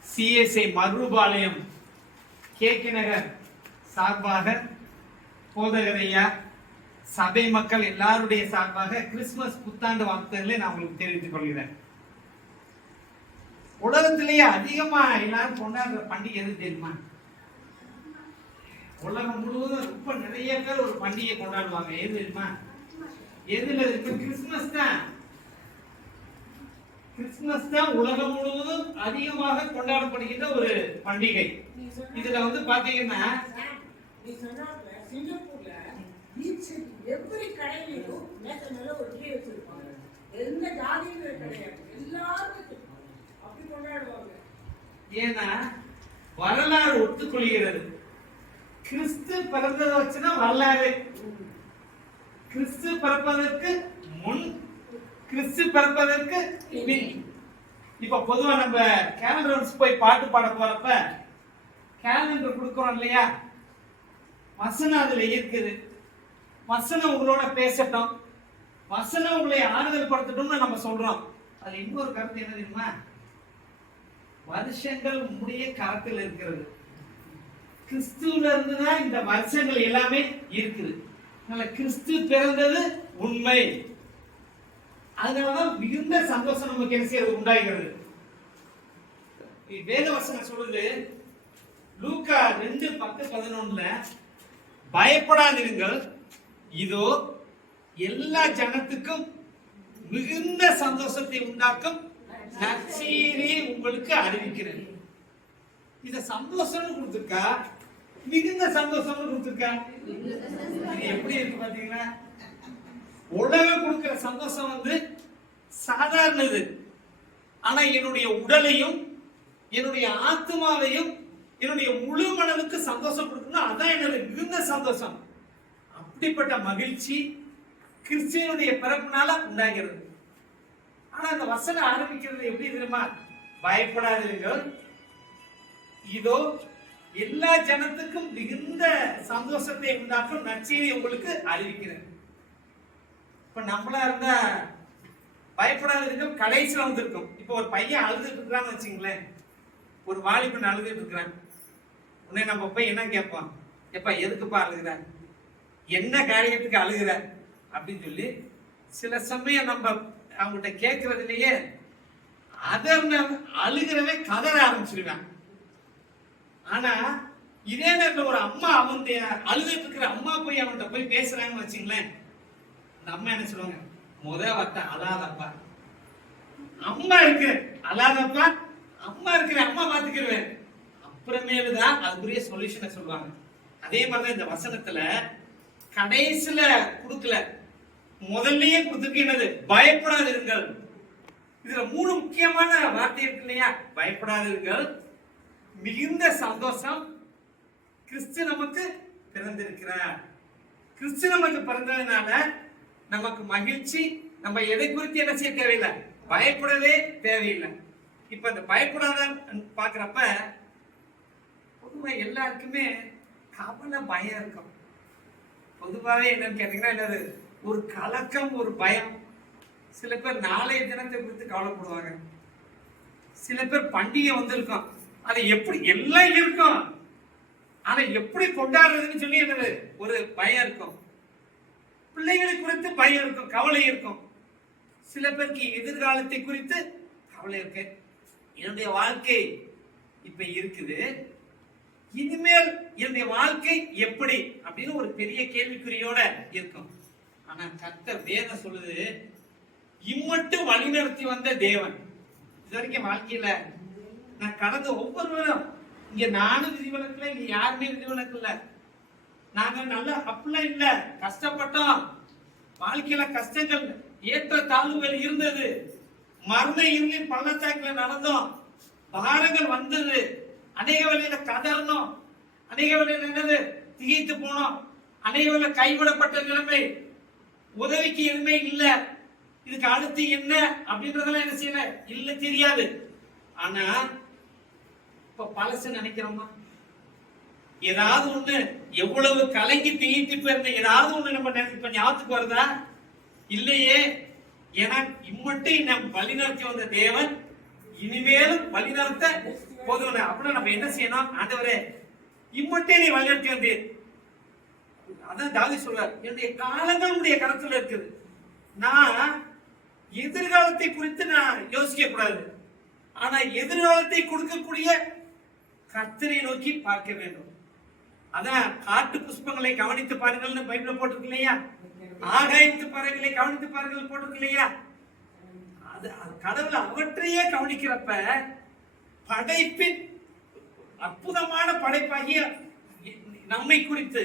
சிஎஸ்ஐ மருபாளையம் கேகே நகர் சார்பாக போதகர் ஐயா, சபை மக்கள் எல்லாருடைய சார்பாக கிறிஸ்துமஸ் புத்தாண்டு வாழ்த்துக்களை நான் உங்களுக்கு தெரிவித்துக் கொள்கிறேன். உலகத்திலேயே அதிகமா எல்லாரும் கொண்டாடுற பண்டிகை எது தெரியுமா? உலகம் முழுவதும் ரொம்ப நிறைய பேர் ஒரு பண்டிகை கொண்டாடுவாங்க. எது தெரியுமா? எதுல இருக்கு? கிறிஸ்துமஸ் தான். கிறிஸ்துமஸ் தான் உலகம் முழுவதும் அதிகமாக கொண்டாடப்படுகின்ற ஒரு பண்டிகை. இதுல வந்து பாத்தீங்கன்னா நீ சொன்னாப்ல சிங்கப்பூர்ல பீச் எவ்ரி கடையிலும் நேஷனல்ல ஒரு ட்ரீ வச்சிருப்பாங்க. எந்த ஜாதியில கிடையாது, எல்லாரும் வச்சிருப்பாங்க. அப்படி கொண்டாடுவாங்க. ஏன்னா வரலாறு ஒத்துக்கொள்கிறது. கிறிஸ்து பிறந்ததை வச்சுதான் வரலாறு. கிறிஸ்து பிறப்பதற்கு முன், கிறிஸ்து பிறப்பதற்கு பின். இப்ப பொதுவா நம்ம கேலண்டர் போய் பாட்டு பாட போறப்ப கேலண்டர் கொடுக்கறோம் இல்லையா, வசனம் அதுல இருக்குது. வசனம் உங்களோட பேசட்டும், வசனம் உங்களை ஆறுதல் படுத்தட்டும்னு நம்ம சொல்றோம். அது இன்னொரு கருத்து என்ன தெரியுமா? வருஷங்கள் உங்களுடைய கரத்தில் இருக்கிறது. கிறிஸ்துவில இருந்துதான் இந்த வருஷங்கள் எல்லாமே இருக்குது. அதனால கிறிஸ்து பிறந்தது உண்மை. அதனாலதான் மிகுந்த சந்தோஷம் நமக்கு என்ன செய்யறது உண்டாகிறது. வேத வசனம் சொல்லுது லூக்கா 2:10-11, பயப்படாதிருங்கள், இதோ எல்லா ஜனத்துக்கும் மிகுந்த சந்தோஷத்தை உண்டாக்கும் நற்செய்தியை உங்களுக்கு அறிவிக்கிறேன். இத சந்தோஷம்னு கொடுத்திருக்கா, மிகுந்த சந்தோஷம்னு கொடுத்திருக்கா. இது எப்படி இருக்கு பாத்தீங்கன்னா, உலகம் கொடுக்கிற சந்தோஷம் வந்து சாதாரணது. ஆனா என்னுடைய உடலையும் என்னுடைய ஆத்மாவையும் என்னுடைய முழு மனதுக்கு சந்தோஷம் கொடுக்கணும், அதான் என்னுடைய மிகுந்த சந்தோஷம். அப்படிப்பட்ட மகிழ்ச்சி கிறிஸ்டியனுடைய பிறப்பினால உண்டாகிறது. ஆனா இந்த வசனம் ஆரம்பிக்கிறது எப்படி தெரியுமா? பயப்படாதீர்கள், இதோ எல்லா ஜனத்துக்கும் மிகுந்த சந்தோஷத்தை உண்டாக்கும் நற்செய்தியை உங்களுக்கு அறிவிக்கிறேன். இப்ப நம்மளா இருந்தா பயப்படாதீர்கள் கடைசியில் வந்திருக்கும். இப்ப ஒரு பையன் அழுதுட்டு இருக்கிறான்னு வச்சுங்களேன், ஒரு வாலிபன் அழுதுட்டு இருக்கிறான். உடனே நம்ம போய் என்ன கேட்போம்? எப்ப எதுக்குப்பா அழுகிற, என்ன காரியத்துக்கு அழுகிற அப்படின்னு சொல்லி சில சமயம் நம்ம அவங்ககிட்ட கேட்கறதுலயே அழுகிறவே கதற ஆரம்பிச்சிருவேன். ஆனா இதே நேரத்தில் ஒரு அம்மா அவன் அழுதுட்டு இருக்கிற அம்மா போய் அவன்கிட்ட போய் பேசுறாங்கன்னு வச்சுங்களேன், அந்த அம்மா என்ன சொல்லுவாங்க, வார்த்தை அழாதப்பா. அம்மா இருக்கு, அழாதப்பா, அம்மா இருக்கிற, அம்மா பாத்துக்கிறேன், அப்புறமேலுதான் அதுக்குரிய சொல்யூஷனை சொல்லுவாங்க. அதே மாதிரிதான் இந்த வசனத்துல கடைசியில கொடுக்கல, முதல்லயே கொடுத்துருக்கு. என்னது? பயப்படாதிருங்கள். இதுல 3 முக்கியமான வார்த்தை இருக்கு இல்லையா? பயப்படாதிருங்கள், மிகுந்த சந்தோஷம், கிறிஸ்து நமக்கு பிறந்திருக்கிறார். கிறிஸ்து நமக்கு பிறந்ததுனால நமக்கு மகிழ்ச்சி. நம்ம எதை குறித்து என்ன செய்ய தேவையில்லை, பயப்படவே தேவையில்லை. இப்ப இந்த பயப்படாத பாக்குறப்ப பொதுவா எல்லாருக்குமே கவலை, பயம் இருக்கும். பொதுவாகவே என்னன்னு கேட்டீங்கன்னா என்னது, ஒரு கலக்கம், ஒரு பயம். சில பேர் நாளைய தினத்தை குறித்து கவலைப்படுவாங்க. சில பேர் பண்டிகை வந்திருக்கும், அதை எப்படி எல்லாம் இருக்கும், ஆனா எப்படி கொண்டாடுறதுன்னு சொல்லி என்னது ஒரு பயம் இருக்கும். பிள்ளைகளை குறித்து பயம் இருக்கும், கவலை இருக்கும். சில பேருக்கு எதிர்காலத்தை குறித்து கவலை இருக்கு. என்னுடைய வாழ்க்கை இப்ப இருக்குது, இனிமேல் என்னுடைய வாழ்க்கை எப்படி அப்படின்னு ஒரு பெரிய கேள்விக்குறியோட இருக்கும். ஆனா கர்த்தர் வேதம் சொல்லுது, இம்மட்டும் வழிநடத்தி வந்த தேவன். இது வரைக்கும் வாழ்க்கையில நான் கடந்த ஒவ்வொருவரும், இங்க நானும் விதிவிலக்குல, இங்க யாருமே விதிவிலக்குல. நாங்க நல்ல அப்படிலாம் இல்ல, கஷ்டப்பட்டோம். வாழ்க்கையில கஷ்டங்கள், ஏற்ற தாழ்வுகள் இருந்தது. மரண இருளின் பள்ளத்தாக்கில் நடந்தோம். பாரங்கள் வந்தது. அநேக வழியில கதறணும், அநேக வழியில என்னது திகைத்து போனோம், அநேக வழியில கைவிடப்பட்ட நிலைமை, உதவிக்கு எதுவுமே இல்ல. இதுக்கு அடுத்து என்ன அப்படின்றதெல்லாம் என்ன செய்யல, இல்ல தெரியாது. ஆனா இப்ப பழசு நினைக்கிறோமா? ஏதாவது ஒண்ணு, எவ்வளவு கலங்கி திகைத்து போயிருந்த ஏதாவது ஒண்ணு நம்ம இப்ப ஞாபகத்துக்கு வருதா? இல்லையே. ஏன்னா இம்மட்டும் நம் வழிநடத்தி வந்த தேவன் இனிமேலும் வழிநடத்த போதும். அப்படின்னா நம்ம என்ன செய்யணும்? ஆண்டவரே, இம்மட்டும் நீ வழிநடத்தி வந்தீர். அதான் தாவீது சொல்றார், என்னுடைய காலங்கள் உடைய கருத்துல இருக்குது. நான் எதிர்காலத்தை குறித்து நான் யோசிக்க கூடாது, ஆனா எதிர்காலத்தை கொடுக்கக்கூடிய கர்த்தரை நோக்கி பார்க்க வேண்டும். அதான் காட்டு புஷ்பங்களை கவனித்து பாருங்கள்னு பைபிள்ல போட்டிருக்கு இல்லையா? ஆகாயத்து பறவைகளை கவனித்து பாருங்கள் போட்டிருக்கு இல்லையா? அது கடவுள் அவற்றையே கவனிக்கிறப்ப படைப்பின் அற்புதமான படைப்பாகிய நம்மை குறித்து,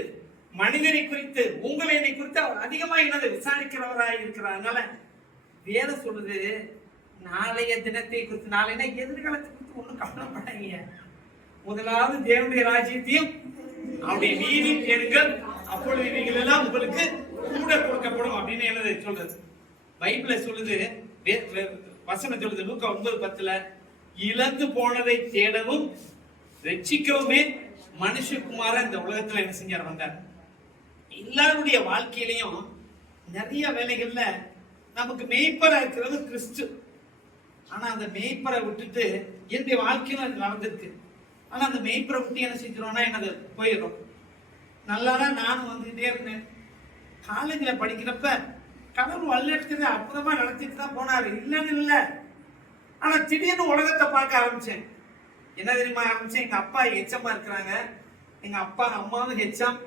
மனிதனை குறித்து, உங்களை குறித்து அவர் அதிகமா என்னது விசாரிக்கிறவராய் இருக்கிறார். அதனால வேதம் சொல்லுது, நாளைய தினத்தை குறித்து, நாளைனா எதிர்காலத்தை குறித்து ஒண்ணும் கவலைப்படாதீங்க. முதலாவது தேவனுடைய ராஜ்யத்தையும் அவருடைய நீதி தேடுங்கள், அப்பொழுது இவைகள் எல்லாம் உங்களுக்கு கூட கொடுக்கப்படும் அப்படின்னு என்னது சொல்றது. பைபிள சொல்லுது, வசனம் சொல்லுது லூக்கா 9:10, இழந்து போனதை தேடவும் ரட்சிக்கவுமே மனுஷகுமாரன் இந்த உலகத்துல என்ன செஞ்சார், வந்தார். எல்லாருடைய வாழ்க்கையிலையும் நிறைய வேலைகள்ல நமக்கு மேய்ப்பரா இருக்கிறது கிறிஸ்து. ஆனா அந்த மேய்ப்பரை விட்டுட்டு என்னுடைய வாழ்க்கையில நடந்திருக்கு. ஆனா அந்த மேய்ப்பரை விட்டு என்ன செஞ்சிருவோம்னா என்னது போயிடும். நல்லாதான் நானும் வந்துகிட்டே இருந்தேன். காலேஜில் படிக்கிறப்ப கடவுள் வழிநடத்துறது அற்புதமா நடத்திட்டு தான் போனாரு, இல்லைன்னு இல்லை. ஆனா திடீர்னு உலகத்தை பார்க்க ஆரம்பிச்சேன். என்ன தெரியுமா ஆரம்பிச்சேன்? எங்க அப்பா ஹெச்எம்மா இருக்கிறாங்க, எங்க அப்பா அம்மாவும் ஹெச்எம்.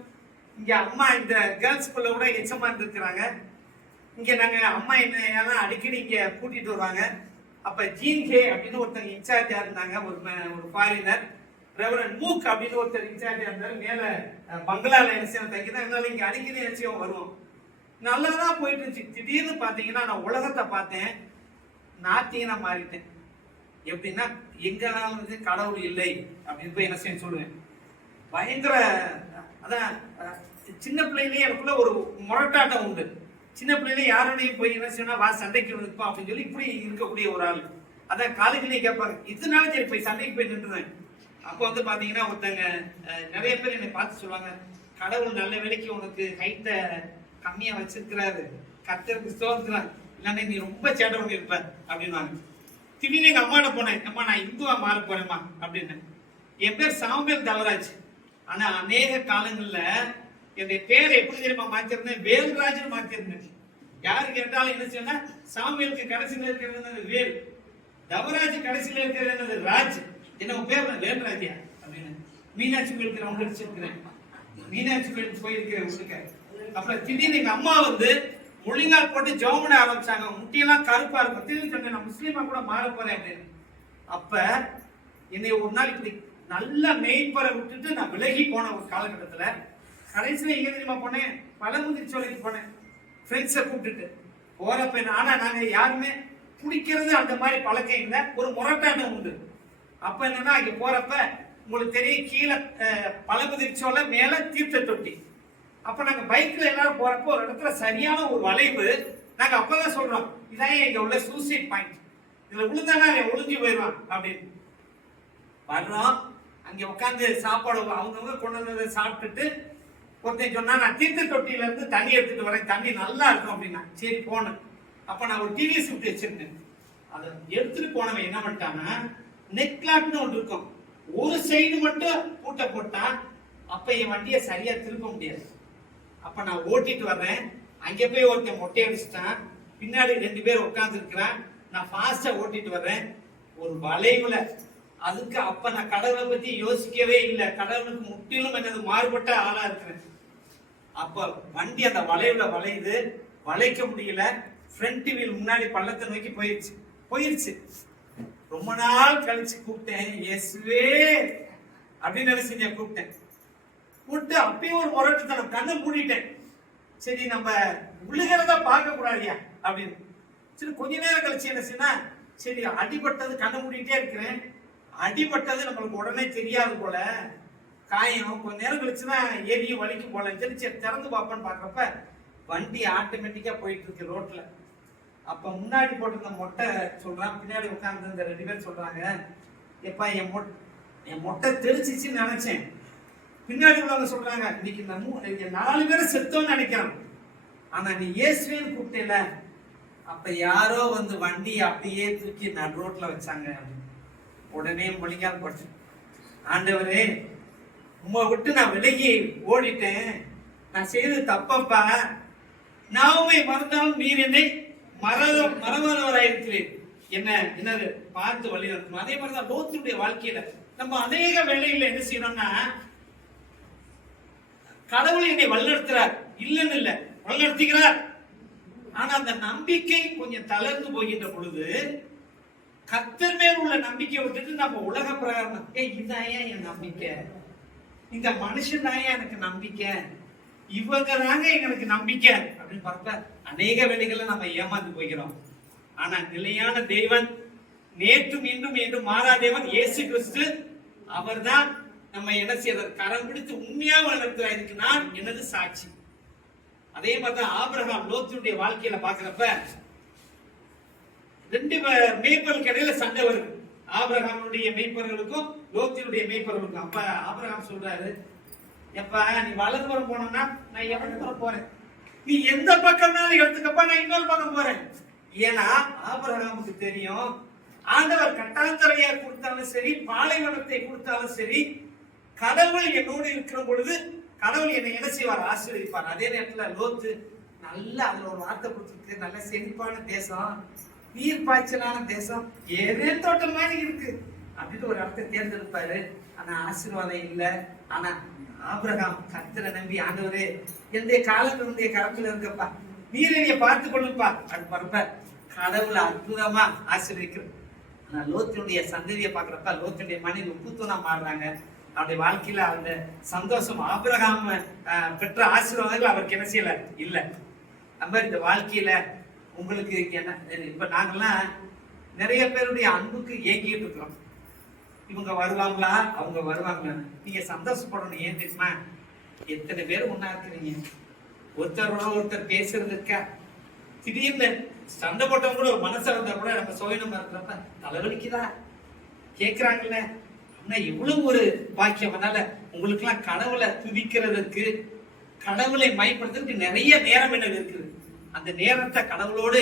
இங்க அம்மா இந்த கேர்ள்ஸ் ஸ்கூல்ல கூட ஹெச்எம்மா இருந்திருக்கிறாங்க. இங்க நாங்க அம்மா என்ன அடிக்கடி இங்க கூட்டிட்டு வருவாங்க. அப்ப ஜீன் ஹே அப்படின்னு ஒருத்தங்க இன்சார்ஜா இருந்தாங்க, ஒரு ஃபாரினர். ரெவரண்ட் மூக் அப்படின்னு ஒருத்தர் இன்சார்ஜா இருந்தாரு. மேல பங்களால என்ன தங்கிதான், என்னால இங்க அடிக்கடி நிச்சயம் வருவோம். நல்லாதான் போயிட்டு இருந்துச்சு. திடீர்னு பாத்தீங்கன்னா நான் உலகத்தை பார்த்தேன், நாத்தியனா மாறிட்டேன். எப்படின்னா எங்கனாலும் கடவுள் இல்லை அப்படின்னு போய் என்ன செய்ய சொல்லுவேன். பயங்கர அதான் சின்ன பிள்ளையிலேயே எனக்குள்ள ஒரு முரட்டாட்டம் உண்டு. சின்ன பிள்ளைல யாரோடையும் போய் என்ன செய்யணும், வா சண்டைக்கு இருப்போம் அப்படின்னு சொல்லி இப்படி இருக்கக்கூடிய ஒரு ஆள். அதான் காலேஜ்லயே கேட்பாங்க, இதனால சரி போய் சண்டைக்கு போய் நின்றுவேன். அப்போ வந்து பாத்தீங்கன்னா ஒருத்தங்க நிறைய பேர் என்னை பார்த்து சொல்லுவாங்க, கடவுள் நல்ல வேலைக்கு உனக்கு ஹைட்டை கம்மியா வச்சிருக்கிறாரு, கர்த்தருக்கு ஸ்தோத்திரம், இல்லைன்னா நீ ரொம்ப சேட்டை பண்ணி இருப்ப அப்படின்வாங்க. திடீர்னு எங்க அம்மாட்ட போனேன், அம்மா நான் இந்துவா மாற போறேம்மா அப்படின்னு. என் பேர் சாமுவேல் தவராஜ். ஆனா அநேக காலங்கள்ல என்னுடைய பேரை எப்படி தெரியுமா மாத்திருந்தேன், வேல்ராஜ்னு மாத்திருந்தேன். யாரு கேட்டாலும் என்ன செய்யணும், சாமுவேலுக்கு கடைசியில் இருக்கிறது வேல், தவராஜ் கடைசியில் இருக்கிறது ராஜ். என்ன பேர் வேல்ராஜியா அப்படின்னு. மீனாட்சி கோயிலுக்கு நான் முடிச்சிருக்கிறேன், மீனாட்சி கோயிலுக்கு போயிருக்கிறேன் உங்களுக்கு. அப்புறம் திடீர்னு எங்க அம்மா வந்து முள்ளிங்கால் போட்டு ஜெபம் பண்ண ஆரம்பிச்சாங்க. முட்டியெல்லாம் கருப்பா இருக்கும். திரும்பி சொன்னேன், நான் முஸ்லீமா கூட மாற போறேன் அப்படின்னு. அப்ப என்னை ஒரு நாள் இப்படி நல்லா மேய்ப்பரை விட்டுட்டு நான் விலகி போன ஒரு காலகட்டத்துல கடைசியில எங்க தெரியுமா போனேன்? பழமுதிர் சோலைக்கு போனேன், ஃப்ரெண்ட்ஸை கூப்பிட்டுட்டு போறப்ப. ஆனா நாங்க யாருமே குடிக்கிறது அந்த மாதிரி பழக்கம் இல்லை, ஒரு முரட்டாட்டம் உண்டு. அப்ப என்னன்னா இங்க போறப்ப உங்களுக்கு தெரியும், கீழே பழமுதிர் சோலை, மேல தீர்த்த தொட்டி. அப்ப நாங்க பைக்ல எல்லாரும் போறப்போ ஒரு இடத்துல சரியான ஒரு வளைவு. நாங்க அப்பதான் சொல்றோம், இதான் இங்க உள்ள சூசைட் பாயிண்ட், இதுல விழுந்தானா ஒளிஞ்சு போயிடுவான் அப்படின்னு. வர்றோம், அங்க உட்காந்து சாப்பாடு அவங்கவுங்க கொண்டு வந்ததை சாப்பிட்டுட்டு ஒருத்தன் சொன்னா, நான் தீர்த்த தொட்டியில இருந்து தண்ணி எடுத்துட்டு வரேன், தண்ணி நல்லா இருக்கும் அப்படின்னா. சரி போனேன். அப்ப நான் ஒரு டிவி ஷிஃப்ட் வச்சிருந்தேன். அதை எடுத்துட்டு போனவன் என்ன பண்ணிட்டான்னா, நெக்லாட்னு ஒன்று இருக்கும், ஒரு சைடு மட்டும் பூட்டை போட்டான். அப்ப என் வண்டியை சரியா திருப்ப முடியாது. அப்ப நான் ஓட்டிட்டு வர்றேன், அங்க போய் ஒருத்தன் மொட்டை அடிச்சுட்டான், பின்னாடி 2 பேர் உட்கார்ந்து இருக்கிறான். நான் ஃபாஸ்டா ஓட்டிட்டு வர்றேன், ஒரு வளைவுல. அதுக்கு அப்ப நான் கடவுளை பத்தி யோசிக்கவே இல்லை, கடவுளுக்கு முற்றிலும் எனது மாறுபட்ட ஆளா இருக்கிறேன். அப்ப வண்டி அந்த வளைவுல வளையுது, வளைக்க முடியல. ஃப்ரண்ட் வீல் முன்னாடி பள்ளத்தை நோக்கி போயிருச்சு. ரொம்ப நாள் கழிச்சு கூப்பிட்டேன், இயேசுவே அப்படின்னு நினைச்சு கூப்பிட்டேன். கூப்பிட்டு அப்பயும் ஒரு முரட்டுத்தனம், கண்ணை மூடிட்டேன். சரி நம்ம விழுகிறத பார்க்க கூடாதியா அப்படின்னு. சரி கொஞ்ச நேரம் கழிச்சு என்ன செய்ய, சரி அடிபட்டது, கண்ணை மூடிட்டே இருக்கிறேன், அடிபட்டது நம்மளுக்கு உடனே தெரியாது போல, காயம் கொஞ்ச நேரம் கழிச்சுதான் ஏறியும் வலிக்கு போல. சரி திறந்து பார்ப்பேன்னு பாக்குறப்ப வண்டி ஆட்டோமேட்டிக்கா போயிட்டு இருக்கு ரோட்ல. அப்ப முன்னாடி போட்டிருந்த மொட்டை சொல்றான், பின்னாடி உட்கார்ந்து இந்த 2 பேர் சொல்றாங்க, எப்பா என் மொட்டை தெரிச்சிச்சுன்னு நினைச்சேன். பின்னாடி உள்ளவங்க சொல்றாங்க, இன்னைக்கு இந்த 4 பேரை செத்தோன்னு நினைக்கிறோம், ஆனா நீ இயேசுவேன்னு கூப்பிட்டேல. அப்ப யாரோ வந்து வண்டி அப்படியே தூக்கி நடு ரோட்ல வச்சாங்க. உடனே மொழிங்கால் போச்சு, ஆண்டவரே உங்களை விட்டு நான் விலகி ஓடிட்டேன், நான் செய்தது தப்பப்பா, நான் உண்மை மறந்தாலும் நீர் என்னை மறவாதவராயிருக்கிறேன், என்னது பார்த்து வழி நடத்தணும். அதே மாதிரிதான் லோத்துடைய வாழ்க்கையில நம்ம அநேக வேலையில என்ன செய்யணும்னா, கடவுள் என்னை வழிநடத்துறார் இல்லைன்னு இல்லை, வழிநடத்துகிறார். ஆனா அந்த நம்பிக்கை கொஞ்சம் தளர்ந்து போகின்ற பொழுது கர்த்தர் மேல் உள்ள நம்பிக்கை விட்டுட்டு நம்ம உலக பிரகாரம், இதான் என் நம்பிக்கை, இந்த மனுஷன் தான் எனக்கு நம்பிக்கை, இவங்க தாங்க எங்களுக்கு நம்பிக்கை அப்படின்னு பார்த்த அநேக வேலைகளை நம்ம ஏமாந்து போகிறோம். ஆனா நிலையான தேவன், நேற்றும் இன்றும் என்றும் மாறா தேவன் இயேசு கிறிஸ்து, அவர் தான் நம்ம என்ன செய்யறது, கரம் பிடித்து உண்மையா வளர்க்கிறார். இதுக்கு நான் எனது சாட்சி. அதே மாதிரிதான் ஆபிரகாம் லோத்துடைய வாழ்க்கையில பாக்குறப்ப 2 மேய்ப்பர்களுக்கு இடையில சண்டை வருது, ஆபிரகாமுடைய மேய்ப்பர்களுக்கும் லோத்தினுடைய மேய்ப்பர்களுக்கும். அப்ப ஆபிரகாம் சொல்றாரு, எப்ப நீ வலதுபுறம் போனோம்னா நான் இடதுபுறம் போறேன், நீ எந்த பக்கம்னாலும் எடுத்துக்கப்பா, நான் இன்னொரு பக்கம் போறேன். ஏன்னா ஆபிரகாமுக்கு தெரியும், ஆண்டவர் கட்டாந்தரையா கொடுத்தாலும் சரி, பாலைவனத்தை கொடுத்தாலும் சரி, கடவுள் என்னோடு இருக்கிற பொழுது கடவுள் என்னை என்ன செய்வார், ஆசீர்வதிப்பார். அதே நேரத்துல லோத்து நல்ல அதுல ஒரு வார்த்தை கொடுத்துருக்கு, நல்ல செழிப்பான தேசம், நீர் பாய்ச்சலான தேசம், ஏதேன் தோட்டம் மாதிரி இருக்கு அப்படின்னு ஒரு இடத்தை தேர்ந்தெடுப்பாரு. ஆனா ஆசீர்வாதம் இல்லை. ஆனா ஆபிரகாம் கர்த்தரை நம்பி, ஆண்டவரே என்னுடைய காலத்தினுடைய கரத்துல இருக்கப்பா, நீர் என்னைய பார்த்து கொள்ளுப்பா அப்படின்னு பார்ப்ப கடவுளை அற்புதமா ஆசீர்வதிக்கிறது. ஆனா லோத்தினுடைய சந்ததியை பாக்குறப்ப லோத்தினுடைய மனைவி உப்புத்தூணா மாறுறாங்க. அவருடைய வாழ்க்கையில அந்த சந்தோஷம், ஆபிரகாம் பெற்ற ஆசீர்வாதங்கள் அவருக்கு என்ன செய்யல இல்ல. நம்ம இந்த வாழ்க்கையில உங்களுக்கு என்ன, இப்ப நாங்கெல்லாம் நிறைய பேருடைய அன்புக்கு ஏங்கிட்டு இருக்கிறோம். இவங்க வருவாங்களா, அவங்க வருவாங்களா, நீங்க சந்தோஷப்படணும். ஏன் தெரியுமா, எத்தனை பேர் ஒன்னா இருக்கிறீங்க, ஒருத்தரோட ஒருத்தர் பேசுறதுக்கா, திடீர்னு சண்டை போட்டவங்க கூட ஒரு மனசா இருந்தா கூட நம்ம சோயனமா இருக்கிறப்ப தலைவலிக்குதா கேட்கிறாங்கல்ல. ஆனா எவ்வளவு ஒரு பாக்கியம். அதனால உங்களுக்கு எல்லாம் கடவுளை துதிக்கிறதுக்கு, கடவுளை மைப்படுத்துறதுக்கு நிறைய நேரம் என்ன இருக்குது. அந்த நேரத்தை கடவுளோடு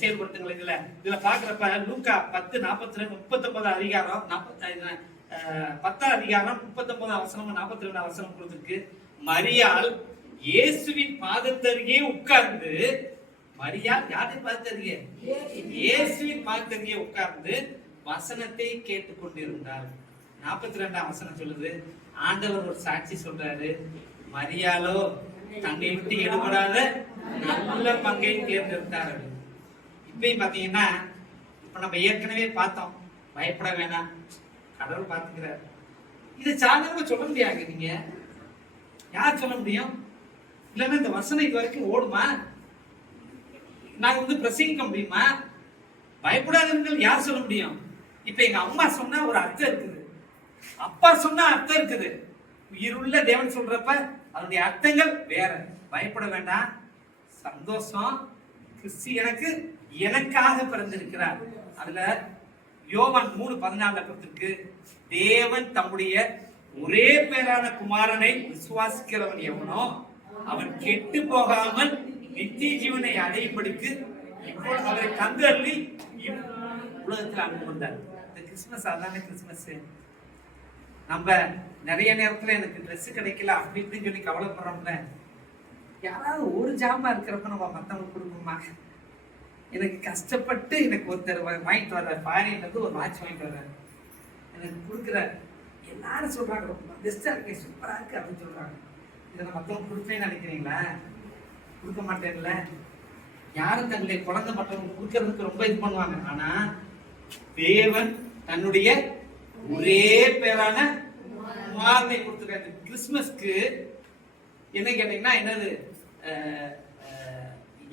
செயல்படுத்துங்களா. இதுல பாக்குறப்ப லூக்கா 10:42 அதிகாரம் 10 அதிகாரம் 39 42 கொடுத்திருக்கு. மரியாள் இயேசுவின் பாதத்தருகே உட்கார்ந்து, மரியாள் யாரின் பாதத்தருகே, இயேசுவின் பாதத்தருகே உட்கார்ந்து வசனத்தை கேட்டுக்கொண்டிருந்தார். 42 சொல்லுது, ஆண்டவர் ஒரு சாட்சி சொல்றாரு, மரியாளோ தன்னை விட்டு எடுபடாத நல்ல பங்கை தேர்ந்தெடுத்தார். இப்பயும் பாத்தீங்கன்னா, இப்ப நம்ம ஏற்கனவே பார்த்தோம், பயப்பட வேணாம், கடவுள் பார்த்துக்கிறார். இது சாதாரணமா சொல்ல முடியாது. நீங்க யார் சொல்ல முடியும்? இல்லைன்னா இந்த வசனம் இது வரைக்கும் ஓடுமா? நாங்க பிரசங்கிக்க முடியுமா? பயப்படாதவர்கள் யார் சொல்ல முடியும்? இப்ப எங்க அம்மா சொன்னா ஒரு அர்த்தம் இருக்குது, அப்பா சொன்னா அர்த்தம் இருக்குது. உயிருள்ள தேவன் சொல்றப்ப அதனுடைய அர்த்தங்கள் வேற. பயப்பட வேண்டாம், சந்தோஷம். கிறிஸ்து எனக்காக பிறந்திருக்கிறார். அதுல யோவான் 3:14 கொடுத்திருக்கு, தேவன் தம்முடைய ஒரே பேரான குமாரனை விசுவாசிக்கிறவன் எவனோ அவன் கெட்டு போகாமல் நித்திய ஜீவனை அடையும்படிக்கு இப்பொழுது அவரை தந்தருளி உலகத்தில் அன்பு வந்தார். இந்த கிறிஸ்துமஸ் அதான கிறிஸ்துமஸ். நம்ம நிறைய நேரத்துல எனக்கு ட்ரெஸ் கிடைக்கல அப்படி இப்படின்னு சொல்லி கவலைப்படுறோம்ல. யாராவது ஒரு ஜாமா இருக்கிறப்ப நம்ம மத்தவங்க கொடுப்போமா? எனக்கு கஷ்டப்பட்டு எனக்கு ஒருத்தர் வாங்கிட்டு வர்றாரு, ஃபாரின்ல இருந்து ஒரு வாட்ச் வாங்கிட்டு வர்றாரு, எனக்கு கொடுக்குறாரு. எல்லாரும் சொல்றாங்க ரொம்ப பெஸ்டா இருக்கு, சூப்பரா இருக்கு அப்படின்னு சொல்றாங்க. இதை நான் மத்தவங்க கொடுப்பேன்னு நினைக்கிறீங்களா? கொடுக்க மாட்டேன்ல. யாரும் தங்களுடைய குழந்தை மற்றவங்க கொடுக்கறதுக்கு ரொம்ப இது பண்ணுவாங்க. ஆனா தேவன் தன்னுடைய ஒரே பேரான குமாரனை கொடுத்துருக்காரு. கிறிஸ்துமஸ்க்கு என்ன கேட்டீங்கன்னா, என்னது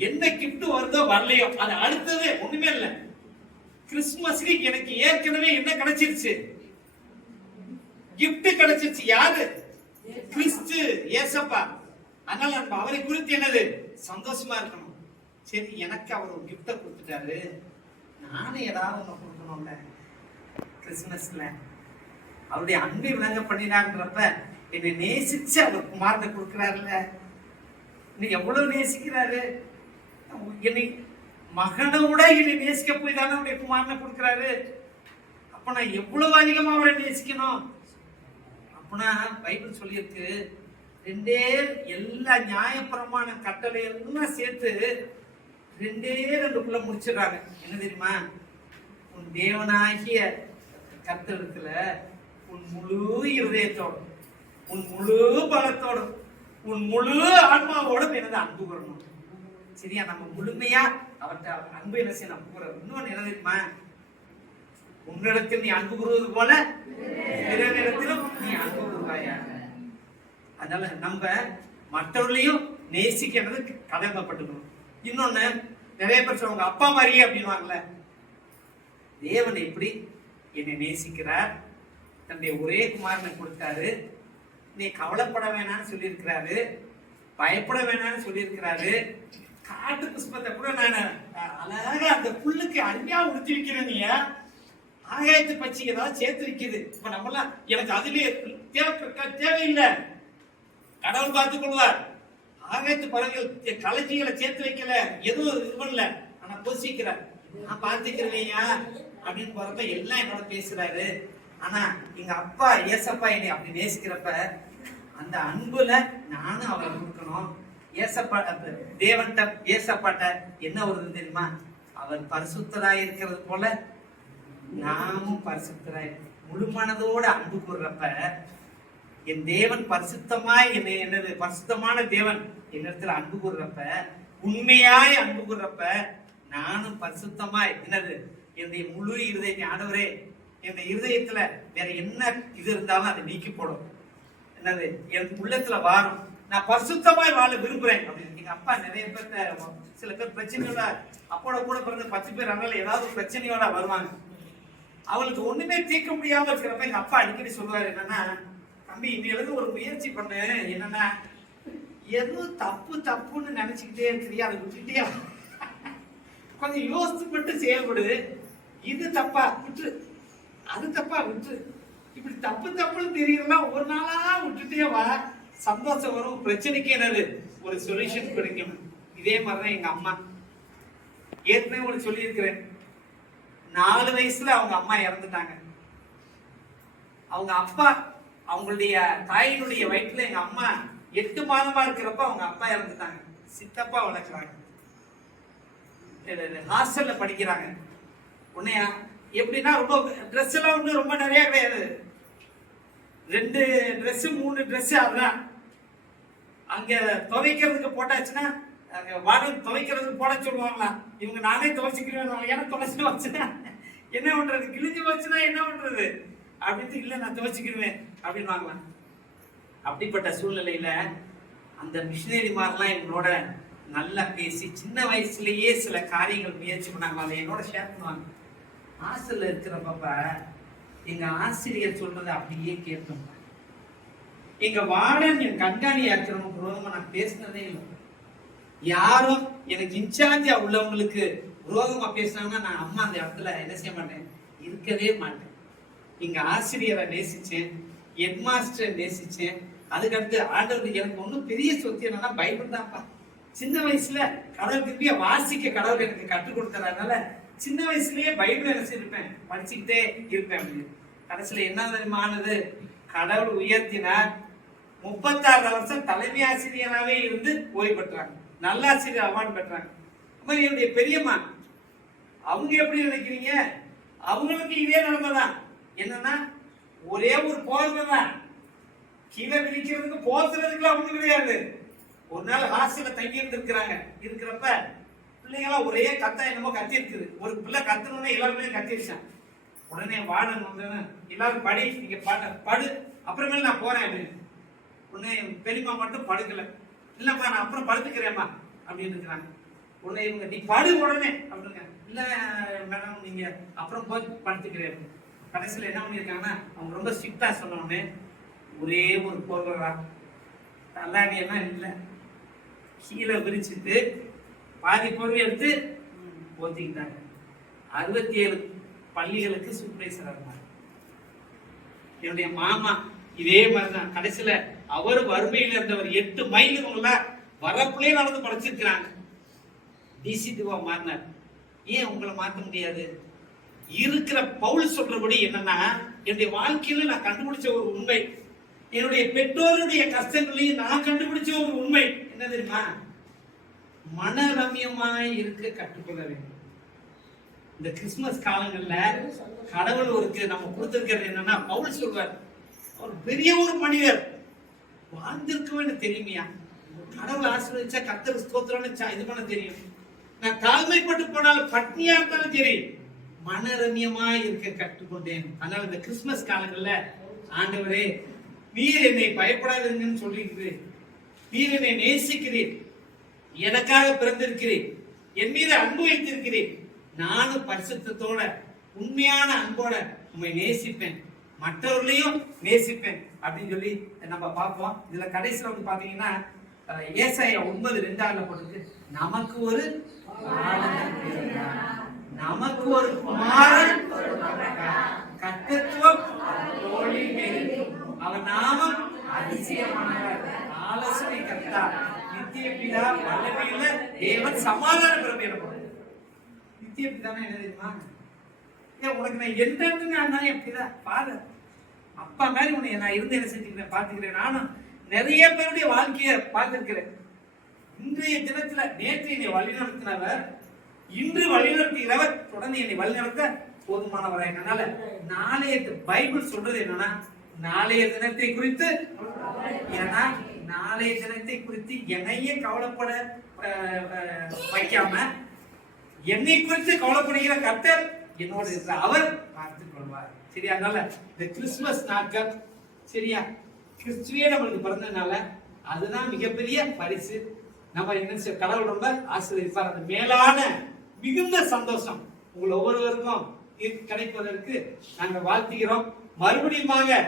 என்ன கிஃப்ட் வருதோ வரலையோ அது அடுத்தது ஒண்ணுமே இல்லை. கிறிஸ்துமஸ்க்கு எனக்கு ஏற்கனவே என்ன கிடைச்சிருச்சு? கிஃப்ட் கிடைச்சிருச்சு. யாரு? கிறிஸ்து ஏசப்பா. அதனால நம்ம அவரை குறித்து என்னது சந்தோஷமா இருக்கணும். சரி, எனக்கு அவர் ஒரு கிஃப்ட கொடுத்துட்டாரு, நானும் ஏதாவது ஒண்ணு கொடுக்கணும்ல. கிறிஸ்துமஸ்ல அவருடைய அன்பை விளங்க பண்ணினான்றப்ப என்னை நேசிச்சு அவர் குமாரனை கொடுக்கிறாருல்ல. இன்னைக்கு எவ்வளவு நேசிக்கிறாரு என்னை, மகனோட என்னை நேசிக்க போய் தானே அவருடைய குமாரனை கொடுக்கிறாரு. அப்ப நான் எவ்வளவு அதிகமா அவரை நேசிக்கணும். அப்பனா பைபிள் சொல்லியிருக்கு, எல்லா நியாயப்பிரமாண கட்டளை எல்லாம் சேர்த்து 2 முடிச்சிடறாங்க. என்ன தெரியுமா? உன் தேவனாகிய கர்த்தரிடத்துல உன் முழு இருதயத்தோடும், உன் முழு பலத்தோடும், உன் முழு ஆன்மாவோடும் எனது அன்பு கூறணும். சரியா? நம்ம முழுமையா அவர்கிட்ட அன்பு என்ன செய்ய அன்பு கூறணும். இன்னொன்னு என்ன தெரியுமா? உன்னிடத்தில் நீ அன்பு கூறுவது போல பிறரிடத்திலும் நீ அன்பு கூறுவாயாக. அதனால நம்ம மற்றவர்களையும் நேசிக்கிறது கடமைப்பட்டுக்கணும். இன்னொன்னு, நிறைய பேர் சொல்லுவாங்க அப்பா மாதிரியே அப்படின்வாங்கல்ல. தேவன் எப்படி என்னை நேசிக்கிறார், தன்னுடைய ஒரே குமாரனை கொடுத்தாரு, நீ கவலைப்பட வேணாம்னு சொல்லியிருக்கிறாரு, பயப்பட வேணாம்னு சொல்லியிருக்கிறாரு. காட்டு புஷ்பத்தை கூட நான் அழகா அந்த புல்லுக்கு அருமையா உடுத்தி வைக்கிறேன். நீ ஆகாயத்து பச்சி ஏதாவது சேர்த்து வைக்குது. இப்ப நம்மளாம் எனக்கு அதுலயே தேவையில்லை, கடவுள் பார்த்துக் கொள்வார். ஆகாயத்து பறவைகள் கலைச்சிகளை சேர்த்து வைக்கல, எதுவும் இது பண்ணல, ஆனா போசிக்கிறார். நான் பார்த்துக்கிறேன் அப்படின்னு போறப்ப எல்லாம் என்னோட பேசுறாரு. ஆனா எங்க அப்பா ஏசப்பா என்னை அப்படி நேசிக்கிறப்ப அந்த அன்புல நானும் அவரை கொடுக்கணும். ஏசப்பா தேவன்ட்ட ஏசப்பாட்ட என்ன வருது தெரியுமா? அவர் பரிசுத்தராய் இருக்கிறது போல நாமும் பரிசுத்தராய் முழு மனதோட அன்பு கூறுறப்ப, என் தேவன் பரிசுத்தமாய் என்னது பரிசுத்தமான தேவன் என்னிடத்துல அன்பு கூறுறப்ப, உண்மையாய் அன்பு கூறுறப்ப நானும் பரிசுத்தமாய் என்னது என்னுடைய முழு இருதயத்தை, ஆண்டவரே என் இருதயத்துல வேற என்ன இது இருந்தாலும் அதை நீக்கி போடும். என்னது என் உள்ளத்துல வாரும், நான் பரிசுத்தமாய் வாழ விரும்புறேன் அப்படின்னு. எங்க அப்பா நிறைய பேர்த்த, சில பேர் பிரச்சனையோட, அப்போட கூட பிறந்த 10 பேர் அதனால ஏதாவது பிரச்சனையோட வருவாங்க. அவளுக்கு ஒண்ணுமே தீர்க்க முடியாம இருக்கிறப்ப எங்க அப்பா அடிக்கடி சொல்லுவாரு, என்னன்னா தம்பி இன்னையிலிருந்து ஒரு முயற்சி பண்ணு, என்னன்னா எதுவும் தப்புன்னு நினைச்சுக்கிட்டே இருக்கிறியா, அதை விட்டுட்டியா, கொஞ்சம் யோசித்து மட்டும் செயல்படு. இது தப்பா விட்டு, அது தப்பா விட்டு, இப்படி தப்புன்னு தெரியல, ஒரு நாளா விட்டுட்டே வா, சந்தோஷம் வரும், பிரச்சனைக்கு என்னது ஒரு சொல்யூஷன் கிடைக்கும். இதே மாதிரிதான் எங்க அம்மா. ஏற்கனவே ஒரு சொல்லி இருக்கிறேன், 4 வயசுல அவங்க அம்மா இறந்துட்டாங்க. அவங்க அப்பா, அவங்களுடைய தாயினுடைய வயிற்றுல எங்க அம்மா 8 மாதமா இருக்கிறப்ப அவங்க அப்பா இறந்துட்டாங்க. சித்தப்பா வளர்க்குறாங்க, ஹாஸ்டல்ல படிக்கிறாங்க. உன்னையா எப்படின்னா ரொம்ப ட்ரெஸ் எல்லாம் ஒண்ணு ரொம்ப நிறைய கிடையாது, 2 ட்ரெஸ் 3 ட்ரெஸ், அதுதான். அங்க துவைக்கிறதுக்கு போட்டாச்சுன்னா வாடகை துவைக்கிறதுக்கு போட சொல்லுவாங்களா, இவங்க நானே துவைச்சிக்கிறேன், ஏன்னா துவைச்சு வச்சுன்னா என்ன பண்றது, கிழிஞ்சு வச்சுன்னா என்ன பண்றது அப்படின்ட்டு, இல்லை நான் துவைச்சிக்கிடுவேன் அப்படின்னு வாங்கலாம். அப்படிப்பட்ட சூழ்நிலையில அந்த மிஷினரி மாதிரிலாம் எங்களோட நல்லா பேசி சின்ன வயசுலயே சில காரியங்கள் முயற்சி பண்ணாங்க. அதை என்னோட ஷேர் பண்ணுவாங்க. ஹாஸ்டல்ல இருக்கிறப்ப எங்க ஆசிரியர் சொல்றதை அப்படியே கேட்போம். எங்க வார்டன் என் கண்காணியா இருக்கிறவங்க விரோதமா நான் பேசினதே இல்லை. யாரும் எனக்கு இன்சார்ஜா உள்ளவங்களுக்கு விரோதமா பேசினாங்கன்னா நான் அம்மா அந்த இடத்துல என்ன செய்ய மாட்டேன், இருக்கவே மாட்டேன். எங்க ஆசிரியரை நேசிச்சேன், ஹெட் மாஸ்டரை நேசிச்சேன். அதுக்கடுத்து ஆண்டவர் எனக்கு ஒன்றும் பெரிய சொத்து என்னன்னா பைபிள் தான்ப்பா. சின்ன வயசுல கடவுள் திரும்பிய வாசிக்க கடவுள் எனக்கு கற்றுக் கொடுத்ததுனால சின்ன வயசுலயே பைபிள் என்ன செய்திருப்பேன், படிச்சுக்கிட்டே இருப்பேன். அப்படின்னு கடைசியில என்ன தெரியுமானது, கடவுள் உயர்த்தினார். 36 வருஷம் தலைமை ஆசிரியராகவே இருந்து ஓய்வு பெற்றாங்க, நல்லாசிரியர் அவார்டு பெற்றாங்க. என்னுடைய பெரியம்மா அவங்க எப்படி நினைக்கிறீங்க, அவங்களுக்கு இதே நிலைமை தான். என்னன்னா ஒரே ஒரு போதனை தான், கீழே விரிக்கிறதுக்கு போசுறதுக்குலாம் ஒண்ணு கிடையாது. ஒரு நாள் ஹாஸ்டல்ல தங்கி இருந்திருக்கிறாங்க. இருக்கிறப்ப பிள்ளைங்களாம் ஒரே கத்தா என்னமோ கத்தி இருக்குது. ஒரு பிள்ளை கத்தணும்னே எல்லாருமே கத்திருச்சான். உடனே வார்டன் வந்து எல்லாரும் படி, நீங்க படு, அப்புறமேல நான் போறேன் அப்படின்னு. உடனே பெரியம்மா மட்டும் படுக்கல. இல்லம்மா நான் அப்புறம் படுத்துக்கிறேம்மா அப்படின்னு இருக்கிறாங்க. உடனே இவங்க நீ படு உடனே அப்படிங்க. இல்ல மேடம் நீங்க அப்புறம் போய் படுத்துக்கிறேன். கடைசியில் என்ன பண்ணியிருக்காங்கன்னா அவங்க ரொம்ப ஸ்ட்ரிக்டா சொன்னோடனே ஒரே ஒரு போர்வரா தள்ளாடியெல்லாம் இல்லை, கீழே விரிச்சுட்டு பாதி போர்வை எடுத்து ஓத்திக்கிட்டாங்க. 67 பள்ளிகளுக்கு சூப்பர்வைசரா இருந்தாங்க. என்னுடைய மாமா இதே மாதிரிதான். கடைசியில அவர் வறுமையில இருந்தவர் 8 மைலுக்குள்ள வரப்புலயே நடந்து படிச்சிருக்கிறாங்க. டிசிடிவா மாறினார். ஏன் உங்களை மாற்ற முடியாது? இருக்கிற பவுல் சொல்றபடி என்னன்னா, என்னுடைய வாழ்க்கையில நான் கண்டுபிடிச்ச ஒரு உண்மை, என்னுடைய பெற்றோருடைய கஷ்டங்களையும் நான் கண்டுபிடிச்ச ஒரு உண்மை என்ன தெரியுமா, மனரம்யமாய் இருக்க கற்றுக்கொள்ள வேண்டும். இந்த கிறிஸ்துமஸ் காலங்கள்ல கடவுள் ஒருக்கு நம்ம கொடுத்திருக்கிறது என்னன்னா, பவுல் சொல்வார், அவர் பெரிய ஒரு மனிதர் வாழ்ந்திருக்கவே தெரியுமையா, கடவுள் ஆசீர்வதிச்சா கர்த்தர் ஸ்தோத்திரம்னு இது பண்ண தெரியும். நான் தாழ்மைப்பட்டு போனாலும் பட்னியா இருந்தாலும் சரி மனரம்யமாய் இருக்க கற்றுக்கொண்டேன். அதனால இந்த கிறிஸ்துமஸ் காலங்கள்ல ஆண்டவரே நீர் என்னை பயப்படாதீங்கன்னு சொல்லியிருக்கிறேன், நீர் என்னை நேசிக்கிறீர், எனக்காக பிறந்திருக்கிறேன், என் மீது அன்பு வைத்திருக்கிறேன், நானும் பரிசுத்தத்தோட உண்மையான அன்போட உண்மை நேசிப்பேன், மற்றவர்களையும் நேசிப்பேன் அப்படின்னு சொல்லி நம்ம பார்ப்போம். இதுல கடைசியில் வந்து பாத்தீங்கன்னா ஏசாயா 9:2 போட்டு நமக்கு ஒரு நமக்கு ஒரு குமாரன் கர்த்தத்துவம் அவர் நாமம் அதிசயமானவர், ஆலோசனை கர்த்தா, நித்திய பிதா, வல்லமையுள்ள தேவன், சமாதான பிரபு எனப்படும். நித்திய பிதானா என்ன தெரியுமா? உனக்கு நான் எந்த என் பிதா ஃபாதர், அப்பா மாதிரி உன்னை நான் இருந்து என்ன செஞ்சுக்கிறேன் பார்த்துக்கிறேன். நானும் நிறைய பேருடைய வாழ்க்கையை பார்த்திருக்கிறேன். இன்றைய தினத்துல நேற்று என்னை வழிநடத்தினவர், இன்று வழிநடத்துகிறவர் தொடர்ந்து என்னை வழிநடத்த போதுமானவராக. அதனால நாளைய பைபிள் சொல்றது என்னன்னா, நாளைய தினத்தை குறித்து, ஏன்னா நாளைய தினத்தை குறித்து என்னையே கவலைப்பட வைக்காம என்னை குறித்து கவலைப்படுகிற கர்த்தர் என்னோடு இருக்கிற அவர் பார்த்துக் கொள்வார். சரியா? அதனால இந்த கிறிஸ்துமஸ் நாட்கள் சரியா கிறிஸ்துவே நம்மளுக்கு பிறந்ததுனால அதுதான் மிகப்பெரிய பரிசு. நம்ம என்ன கடவுள் ரொம்ப ஆசீர்வதிப்பார். அந்த மேலான மிகுந்த சந்தோஷம் உங்கள் ஒவ்வொருவருக்கும் கிடைப்பதற்கு நாங்கள் வாழ்த்துகிறோம். மறுபடியுமாக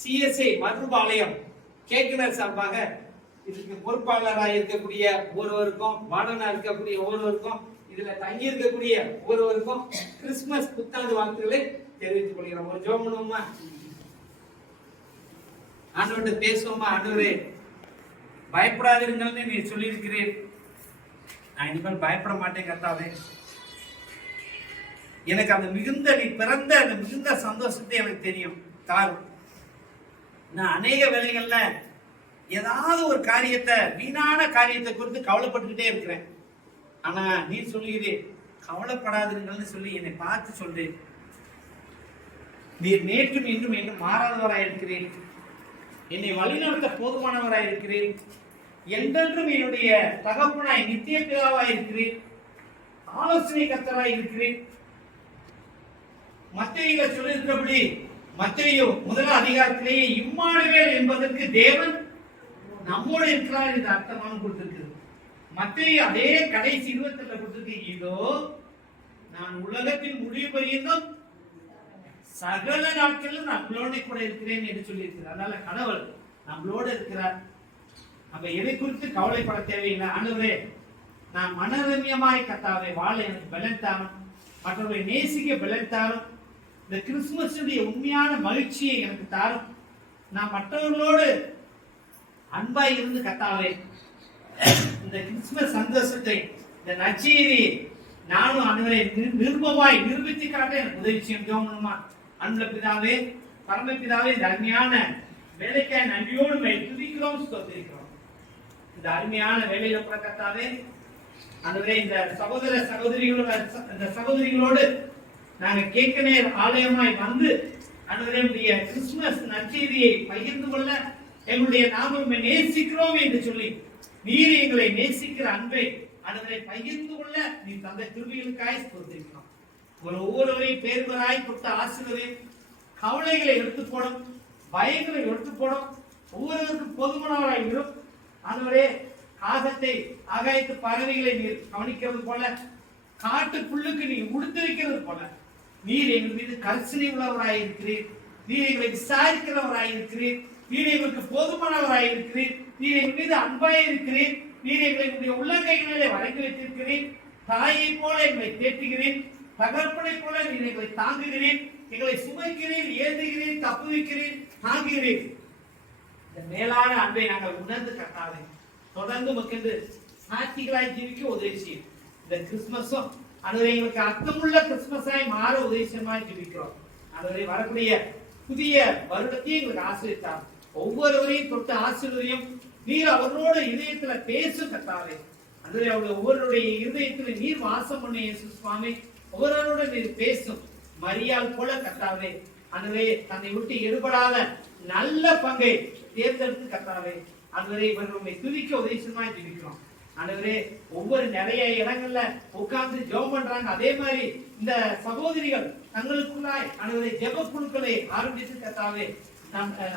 சிஎஸ்ஐ மதுபாளையம் கேட்கிற சார்பாக இதுக்கு பொறுப்பாளராக இருக்கக்கூடிய ஒவ்வொருவருக்கும், வார்டனா இருக்கக்கூடிய ஒவ்வொருவருக்கும், இதுல தங்கி இருக்கக்கூடிய ஒவ்வொருவருக்கும் கிறிஸ்துமஸ் புத்தாண்டு வாழ்த்துக்களை தெரிவித்துக் கொள்கிறோம். ஒரு ஜெபம் பண்ணுவோமா? ஆண்டவர்கிட்ட பேசுவோமா? ஆண்டவரே பயப்படாதீர்கள்னு நீ சொல்லியிருக்கிறேன், நான் இனிமேல் பயப்பட மாட்டேன் கர்த்தாவே. எனக்கு அந்த மிகுந்த நீ பிறந்த அந்த மிகுந்த சந்தோஷத்தை எனக்கு தெரியும் தாரும். நான் அநேக வேளைகள்ல ஏதாவது ஒரு காரியத்தை, வீணான காரியத்தை குறித்து கவலைப்பட்டுக்கிட்டே இருக்கிறேன். ஆனா நீ சொல்லுகிறேன் கவலைப்படாதீர்கள்னு சொல்லி என்னை பார்த்து சொல்லு. நீர் நேற்றும் இன்றும் இன்னும் மாறாதவராய் இருக்கிறேன், என்னை வழிநடத்த போதுமானவராய் இருக்கிறேன், என்றென்றும் என்னுடைய தகப்பனாய் நித்திய பிதாவாய் இருக்கிறேன், ஆலோசனை கர்த்தராய் இருக்கிறேன். மத்தேயுல சொல்லியிருக்கிறபடி மத்தேயு 1 அதிகாரத்திலேயே இம்மானுவேல் என்பதற்கு தேவன் நம்மோடு இருக்கிறார் என்று அர்த்தமாக கொடுத்திருக்கு. மத்தேயு அதே கடைசி 22 கொடுத்திருக்கு, இதோ நான் உலகத்தின் முடிவு பரியந்தம் சகல நாட்களிலும் நம்மளோட கூட இருக்கிறேன் என்று சொல்லி இருக்கிறார். அதனால கடவுள் நம்மளோடு இருக்கிறார். நம்ம எதை குறித்து கவலைப்பட தேவையில்லை. ஆண்டவரே, நான் மனரம்யமாய் கர்த்தாவே வாழ எனக்கு பலன் தாரும், மற்றவர்களை நேசிக்க பலன் தாரும், இந்த கிறிஸ்துமஸுடைய உண்மையான மகிழ்ச்சியை எனக்கு தாரும், நான் மற்றவர்களோடு அன்பாய் இருந்து கர்த்தாவே இந்த கிறிஸ்துமஸ் சந்தோஷத்தை, இந்த நற்செய்தியை நானும் ஆண்டவரே நிருபமாய் நிரூபித்து காட்ட எனக்கு உதவி செய்யும். ஜெபம் அன்புள்ள பிதாவே, பரமபிதாவே, இந்த அருமையான வேலைக்காய் நன்றியோடு துதிக்கிறோம், ஸ்தோத்திரிக்கிறோம். இந்த அருமையான வேலையில கூட கர்த்தாவே ஆண்டவரே, இந்த சகோதர சகோதரிகளோடு நாங்க கேட்க நேர ஆலயமாய் வந்து ஆண்டவரே உடைய கிறிஸ்துமஸ் நற்செய்தியை பகிர்ந்து கொள்ள எங்களுடைய நாம நேசிக்கிறோம் என்று சொல்லி நீர் எங்களை நேசிக்கிற அன்பை ஆண்டவரை பகிர்ந்து கொள்ள நீ தந்த கிருபைகளுக்காய் ஸ்தோத்திரிக்கிறோம். ஒவ்வொருவரையும் பேர்வராய் கொடுத்த ஆசீர்வாதம், கவலைகளை எடுத்து போடும், பயங்களை எடுத்து போடும், ஒவ்வொருவருக்கும் பொதுமனவராய் இருக்கும். ஆண்டவரே, காகத்தை ஆகாயத்து பறவைகளை நீர் கவனிக்கிறது போல, காட்டு புல்லுக்கு நீ உடுத்து வைக்கிறது போல நீர் எங்கள் மீது கரிசனை உள்ளவராய் இருக்கிறீர். நீர் எங்களை விசாரிக்கிறவராய் இருக்கிறீர். நீர் எங்களுக்கு போதுமானவராய் இருக்கிறீர். நீர் எங்கள் மீது அன்பாய் இருக்கிறீர். நீர் எங்களை உள்ளங்கைகளிலே வரைந்து வைத்திருக்கிறீர். தாயை போல எங்களை தேற்றுகிறீர். தகப்பனை போல நீர் எங்களை தாங்குகிறீர். எங்களை சுமைக்கிறீர், ஏந்துகிறீர், தப்புவிக்கிறீர், தாங்குகிறீர். இந்த மேலான அன்பை நாங்கள் உணர்ந்து கட்டாதே தொடர்ந்து மக்கள் சாட்சிகளாய் ஜீவிக்க உதவி செய்யும். இந்த கிறிஸ்துமஸும் அதுவரை எங்களுக்கு அர்த்தமுள்ள கிறிஸ்துமஸாய் மாற உதவி செய்யமாய் ஜீவிக்கிறோம். அதுவரை வரக்கூடிய புதிய வருடத்தையும் எங்களுக்கு ஆசீர்வதித்தார். ஒவ்வொருவரையும் தொட்டு ஆசீர்வதியும். நீர் அவர்களோட இதயத்துல பேசும் கர்த்தாவே. அதுவரை அவருடைய ஒவ்வொருடைய இதயத்துல நீர் வாசம் பண்ண இயேசு சுவாமி, ஒவ்வொருவரோட நீர் பேசும். மரியாள் போல கர்த்தாவே அதுவரை தன்னை விட்டு எடுபடாத நல்ல பங்கை தேர்ந்தெடுத்து கர்த்தாவே அதுவரை இவர்களுடைய துதிக்க உதவிசமாய் ஜெபிக்கிறோம். ஆண்டவரே, ஒவ்வொரு நிறைய இடங்கள்ல உட்கார்ந்து ஜெபம் பண்றாங்க. அதே மாதிரி இந்த சகோதரிகள் தங்களுக்குள்ளாய் ஆண்டவரே ஜெப குழுக்களை ஆரம்பித்து கர்த்தாவே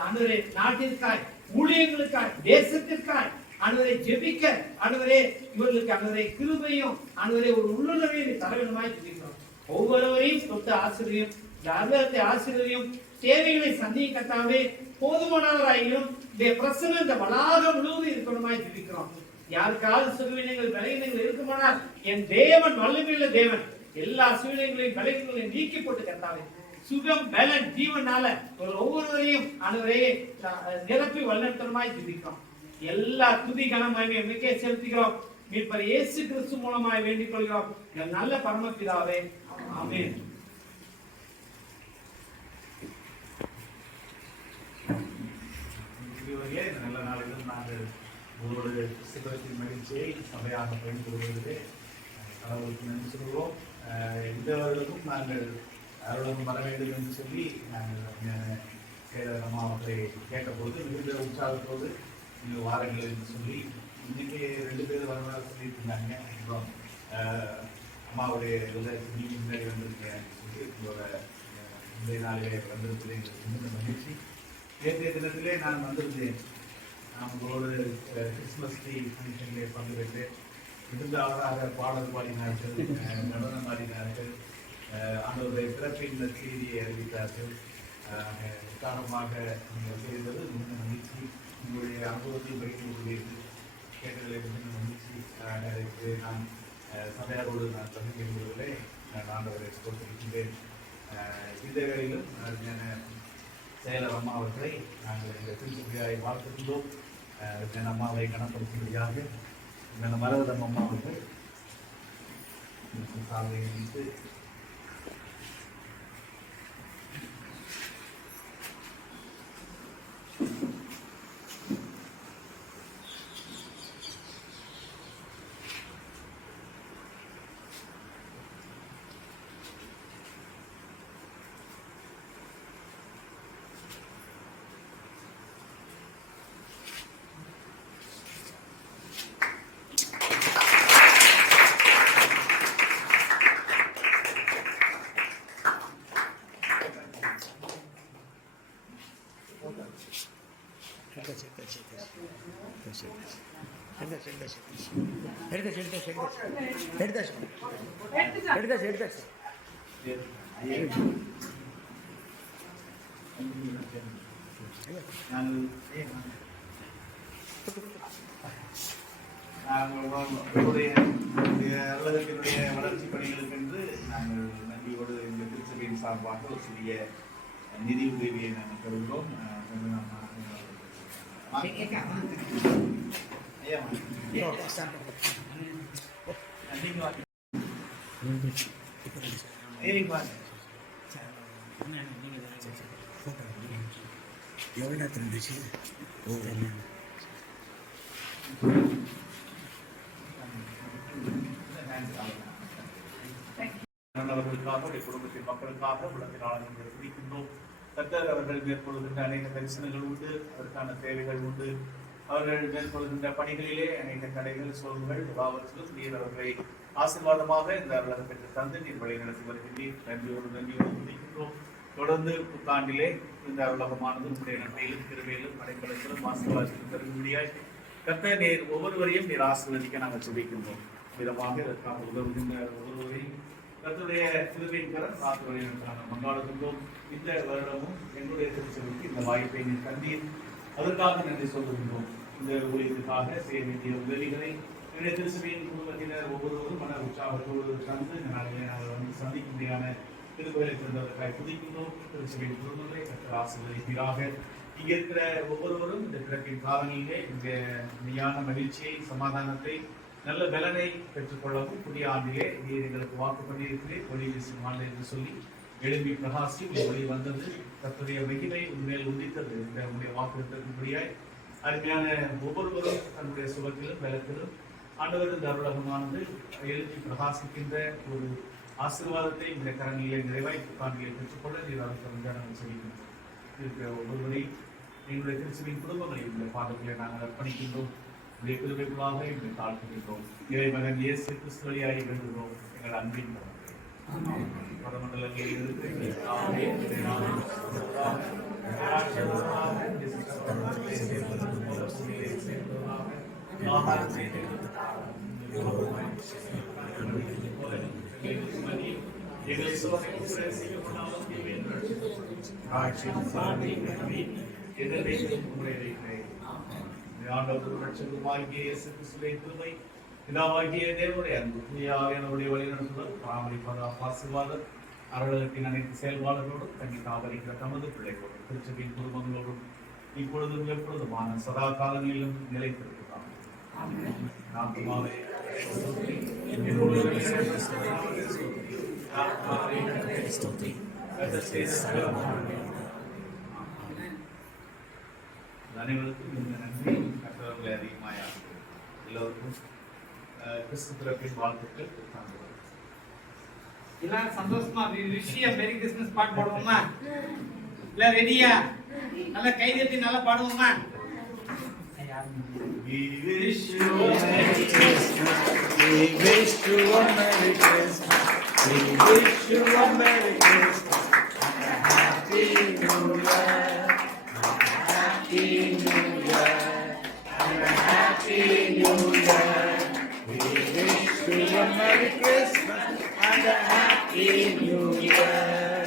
ஆண்டவரே நாட்டிற்காய், ஊழியர்களுக்காய், தேசத்திற்காய் ஆண்டவரை ஜெபிக்க ஆண்டவரே இவர்களுக்கு ஆண்டவரை கிருபையும் ஆண்டவரை ஒரு உள்ளுணர்வையும் தரவேண்டுமாய் ஜெபிக்கிறோம். ஒவ்வொருவரையும் தொட்டு ஆசிரியம், அர்த்தத்தை ஆசிரியம், தேவைகளை சந்திக்க கர்த்தாவே போதுமானவராயும் பிரசன்னம் இந்த வளாகம் முழுவதும் இருக்கணுமாய் ஜெபிக்கிறோம். யாருக்காவது சுகவீனங்கள் பலவீனங்கள் இருக்குமானால் என் தேவன் வல்லமையுள்ள தேவன் எல்லா சுகவீனங்களையும் பலவீனங்களையும் நீக்கி போட்டு கர்த்தாவே சுகம் பலன் ஜீவனால ஒவ்வொருவரையும் ஆண்டவரே நிரப்பி வல்லமையுமாய் ஜெபிக்கிறோம். எல்லா துதி கனமகிமையும் மிக்க செலுத்துகிறோம். மீட்பர் இயேசு கிறிஸ்து மூலமாய் வேண்டிக் கொள்கிறோம். எங்கள் நல்ல பரமபிதாவே, ஆமென். நல்ல நாளிலும் நாங்கள் உங்களுடைய கிறிஸ்துவத்தின் மகிழ்ச்சியை சபையாக பயந்து கொள்வதிலே கடவுளுக்கு நன்றி சொல்கிறோம். இந்த வருடமும் நாங்கள் அருளும் வர வேண்டும் என்று சொல்லி நாங்கள் சேதம் அவற்றை கேட்டபோது மிகுந்த உற்சாகத்தோடு நீங்கள் வாருங்கள் என்று சொல்லி இன்னைக்கு 2 பேர் வரதாக சொல்லிட்டு இருந்தாங்க. அப்புறம் அம்மாவுடைய நீங்கள் முன்னாடி வந்திருக்கேன் சொல்லி உங்களோட இந்த நாளிலே வந்திருக்கிறேன் எங்களுக்கு மிகுந்த மகிழ்ச்சி. நேற்றைய தினத்திலே நான் வந்திருந்தேன். நான் உங்களோடு கிறிஸ்துமஸ் ட்ரீ ஃபங்க்ஷனிலே பங்குபெற்றேன். மிகுந்த அழகாக பாடல் பாடினார்கள், நடனம் ஆடினார்கள், ஆண்டவருடைய பிறப்பின் செய்தியை அறிவித்தார்கள். உற்சாகமாக நீங்கள் செய்தது மிகுந்த மகிழ்ச்சி. உங்களுடைய அனுபவத்தை பகிர்ந்து கேட்டதிலே மிகுந்த மகிழ்ச்சி. நான் சபையாரோடு நான் பகிர்ந்து கொள்வதிலே நான் ஆண்டவரை கொடுத்திருக்கின்றேன். இந்த வேளையிலும் செயலர் அம்மா அவர்களை நாங்கள் எங்கள் திருச்சியை வாழ்த்துகின்றோம். என் அம்மாவை கனப்படுத்தும்படியாக என் மரவதம் அம்மா அவர்கள் சாதனை வைத்து எடுத்தாச்சு. அலுவலகத்தினுடைய வளர்ச்சி பணிகளுக்கு என்று நாங்கள் நன்றியோடு இந்த திருச்சபையின் சார்பாக ஒரு சிறிய நிதி உதவியை நாங்கள் பெறுகிறோம். எவ்வளோ நேரத்தில் இருந்துச்சு? அவர்களுக்காக குடும்பத்தின் மக்களுக்காக உலகினால் பிடிக்கின்றோம். கர்த்தர் அவர்கள் மேற்கொள்கின்ற அநேக தரிசனங்கள் உண்டு, அதற்கான தேவைகள் உண்டு. அவர்கள் மேற்கொள்கின்ற பணிகளிலே அநேக தடைகள் சோர்வுகள் எல்லாவற்றிலும் நீர் அவர்களை ஆசீர்வாதமாக இந்த உலகத்திற்கு தந்து நீர் வழி நடத்தி வருகின்றீர். நன்றியோடு முடிக்கின்றோம். தொடர்ந்து புத்தாண்டிலே இந்த உலகமானது உங்களுடைய நன்மையிலும் திருமையிலும் அடைக்கலத்திலும் ஆசீர்வாதத்திலும் பெருகும்படியாய் கர்த்தர் நீர் ஒவ்வொருவரையும் நீர் ஆசீர்வதிக்க நாங்கள் சுபிக்கின்றோம். விதமாக இதற்காக உதவுகின்ற ஒவ்வொருவரையும் கர்த்தருடைய திருவையின் கரம் காத்துவரை நாங்கள் கொண்டாடுகின்றோம். இந்த வருடமும் எங்களுடைய திருச்சபைக்கு இந்த வாய்ப்பை நீர் தந்தீர், அதற்காக நன்றி சொல்லுகின்றோம். இந்த ஊழியத்துக்காக செய்ய வேண்டிய உதவிகளை என்னுடைய திருச்சபையின் குடும்பத்தினர் ஒவ்வொருவரும் மன உற்சாகத்தோடு தந்து இந்த நாளிலே நாங்கள் வந்து சந்திக்கும்படியான திருப்பதிகளை தந்ததற்காக துதிக்கின்றோம். திருச்சபையின் குடும்பங்களை கர்த்தர் ஆசீர்வதிப்பீராக. இங்கே இருக்கிற ஒவ்வொருவரும் இந்த பிறப்பின் காலங்களிலே இந்த மெய்யான மகிழ்ச்சியை, சமாதானத்தை, நல்ல பலனை பெற்றுக்கொள்ளவும் புதிய ஆண்டிலே நீர் எங்களுக்கு வாக்கு பண்ணியிருக்கிறேன். ஒளி வீசும் ஆண்டு என்று சொல்லி எழும்பி பிரகாசி ஒளி வந்தது, கர்த்தருடைய மகிமை உண்மையில் உதித்தது என்ற உங்களுடைய வாக்கு இருக்கும்படியாய் அருமையான ஒவ்வொருவரும் தன்னுடைய சுகத்திலும் பலத்திலும் ஆண்டவர் இந்த அருளகமானது எழுப்பி பிரகாசிக்கின்ற ஒரு ஆசீர்வாதத்தை இந்த கரங்களிலே நிறைவாய் புத்தாண்டிலே பெற்றுக்கொள்ள நீர் நாங்கள் சொல்லிக்கின்றோம். இருக்கிற ஒவ்வொருவரையும் எங்களுடைய திருச்சபையின் குடும்பங்களை இந்த பாதத்திலே நாங்கள் அர்ப்பணிக்கின்றோம். உடைய கிருபைக்குள்ளாக எங்களை தாழ்த்துகின்றோம். இறைமகன் இயேசு கிறிஸ்து வழியாய் வேண்டுகிறோம் எங்கள் அன்பின் பரமண்டலங்களில் இருந்து பிதாவாகிய தேவனுடைய அன்பு என்னுடைய வழிநடத்துதல் பராமரிப்பதாக ஆசீர்வாதம் அலுவலகத்தின் அனைத்து செயல்பாடுகளோடும் தங்கி காவலிக்கிற தமது பிள்ளைகளோடும் திருச்சபையின் குடும்பங்களோடும் இப்பொழுதும் எப்பொழுதுமான சதா காலங்களிலும் நிலைத்திருக்கிறார். அனைவருக்கும் இந்த நன்றி கற்றவர்களை அதிகமாக எல்லோருக்கும் கிறிஸ்து பிறப்பின் வாழ்த்துக்கள். எல்லாரும் சந்தோஷமா விஷயம் மேரி கிறிஸ்மஸ் பாட்டு பாடுவோமா? இல்ல ரெடியா? நல்லா கை தட்டி நல்லா பாடுவோமா? We wish you a Merry Christmas. We wish you a Merry Christmas. We wish you a Merry Christmas and a Happy New Year. Happy New Year and a Happy New Year. We wish you a Merry Christmas and a Happy New Year.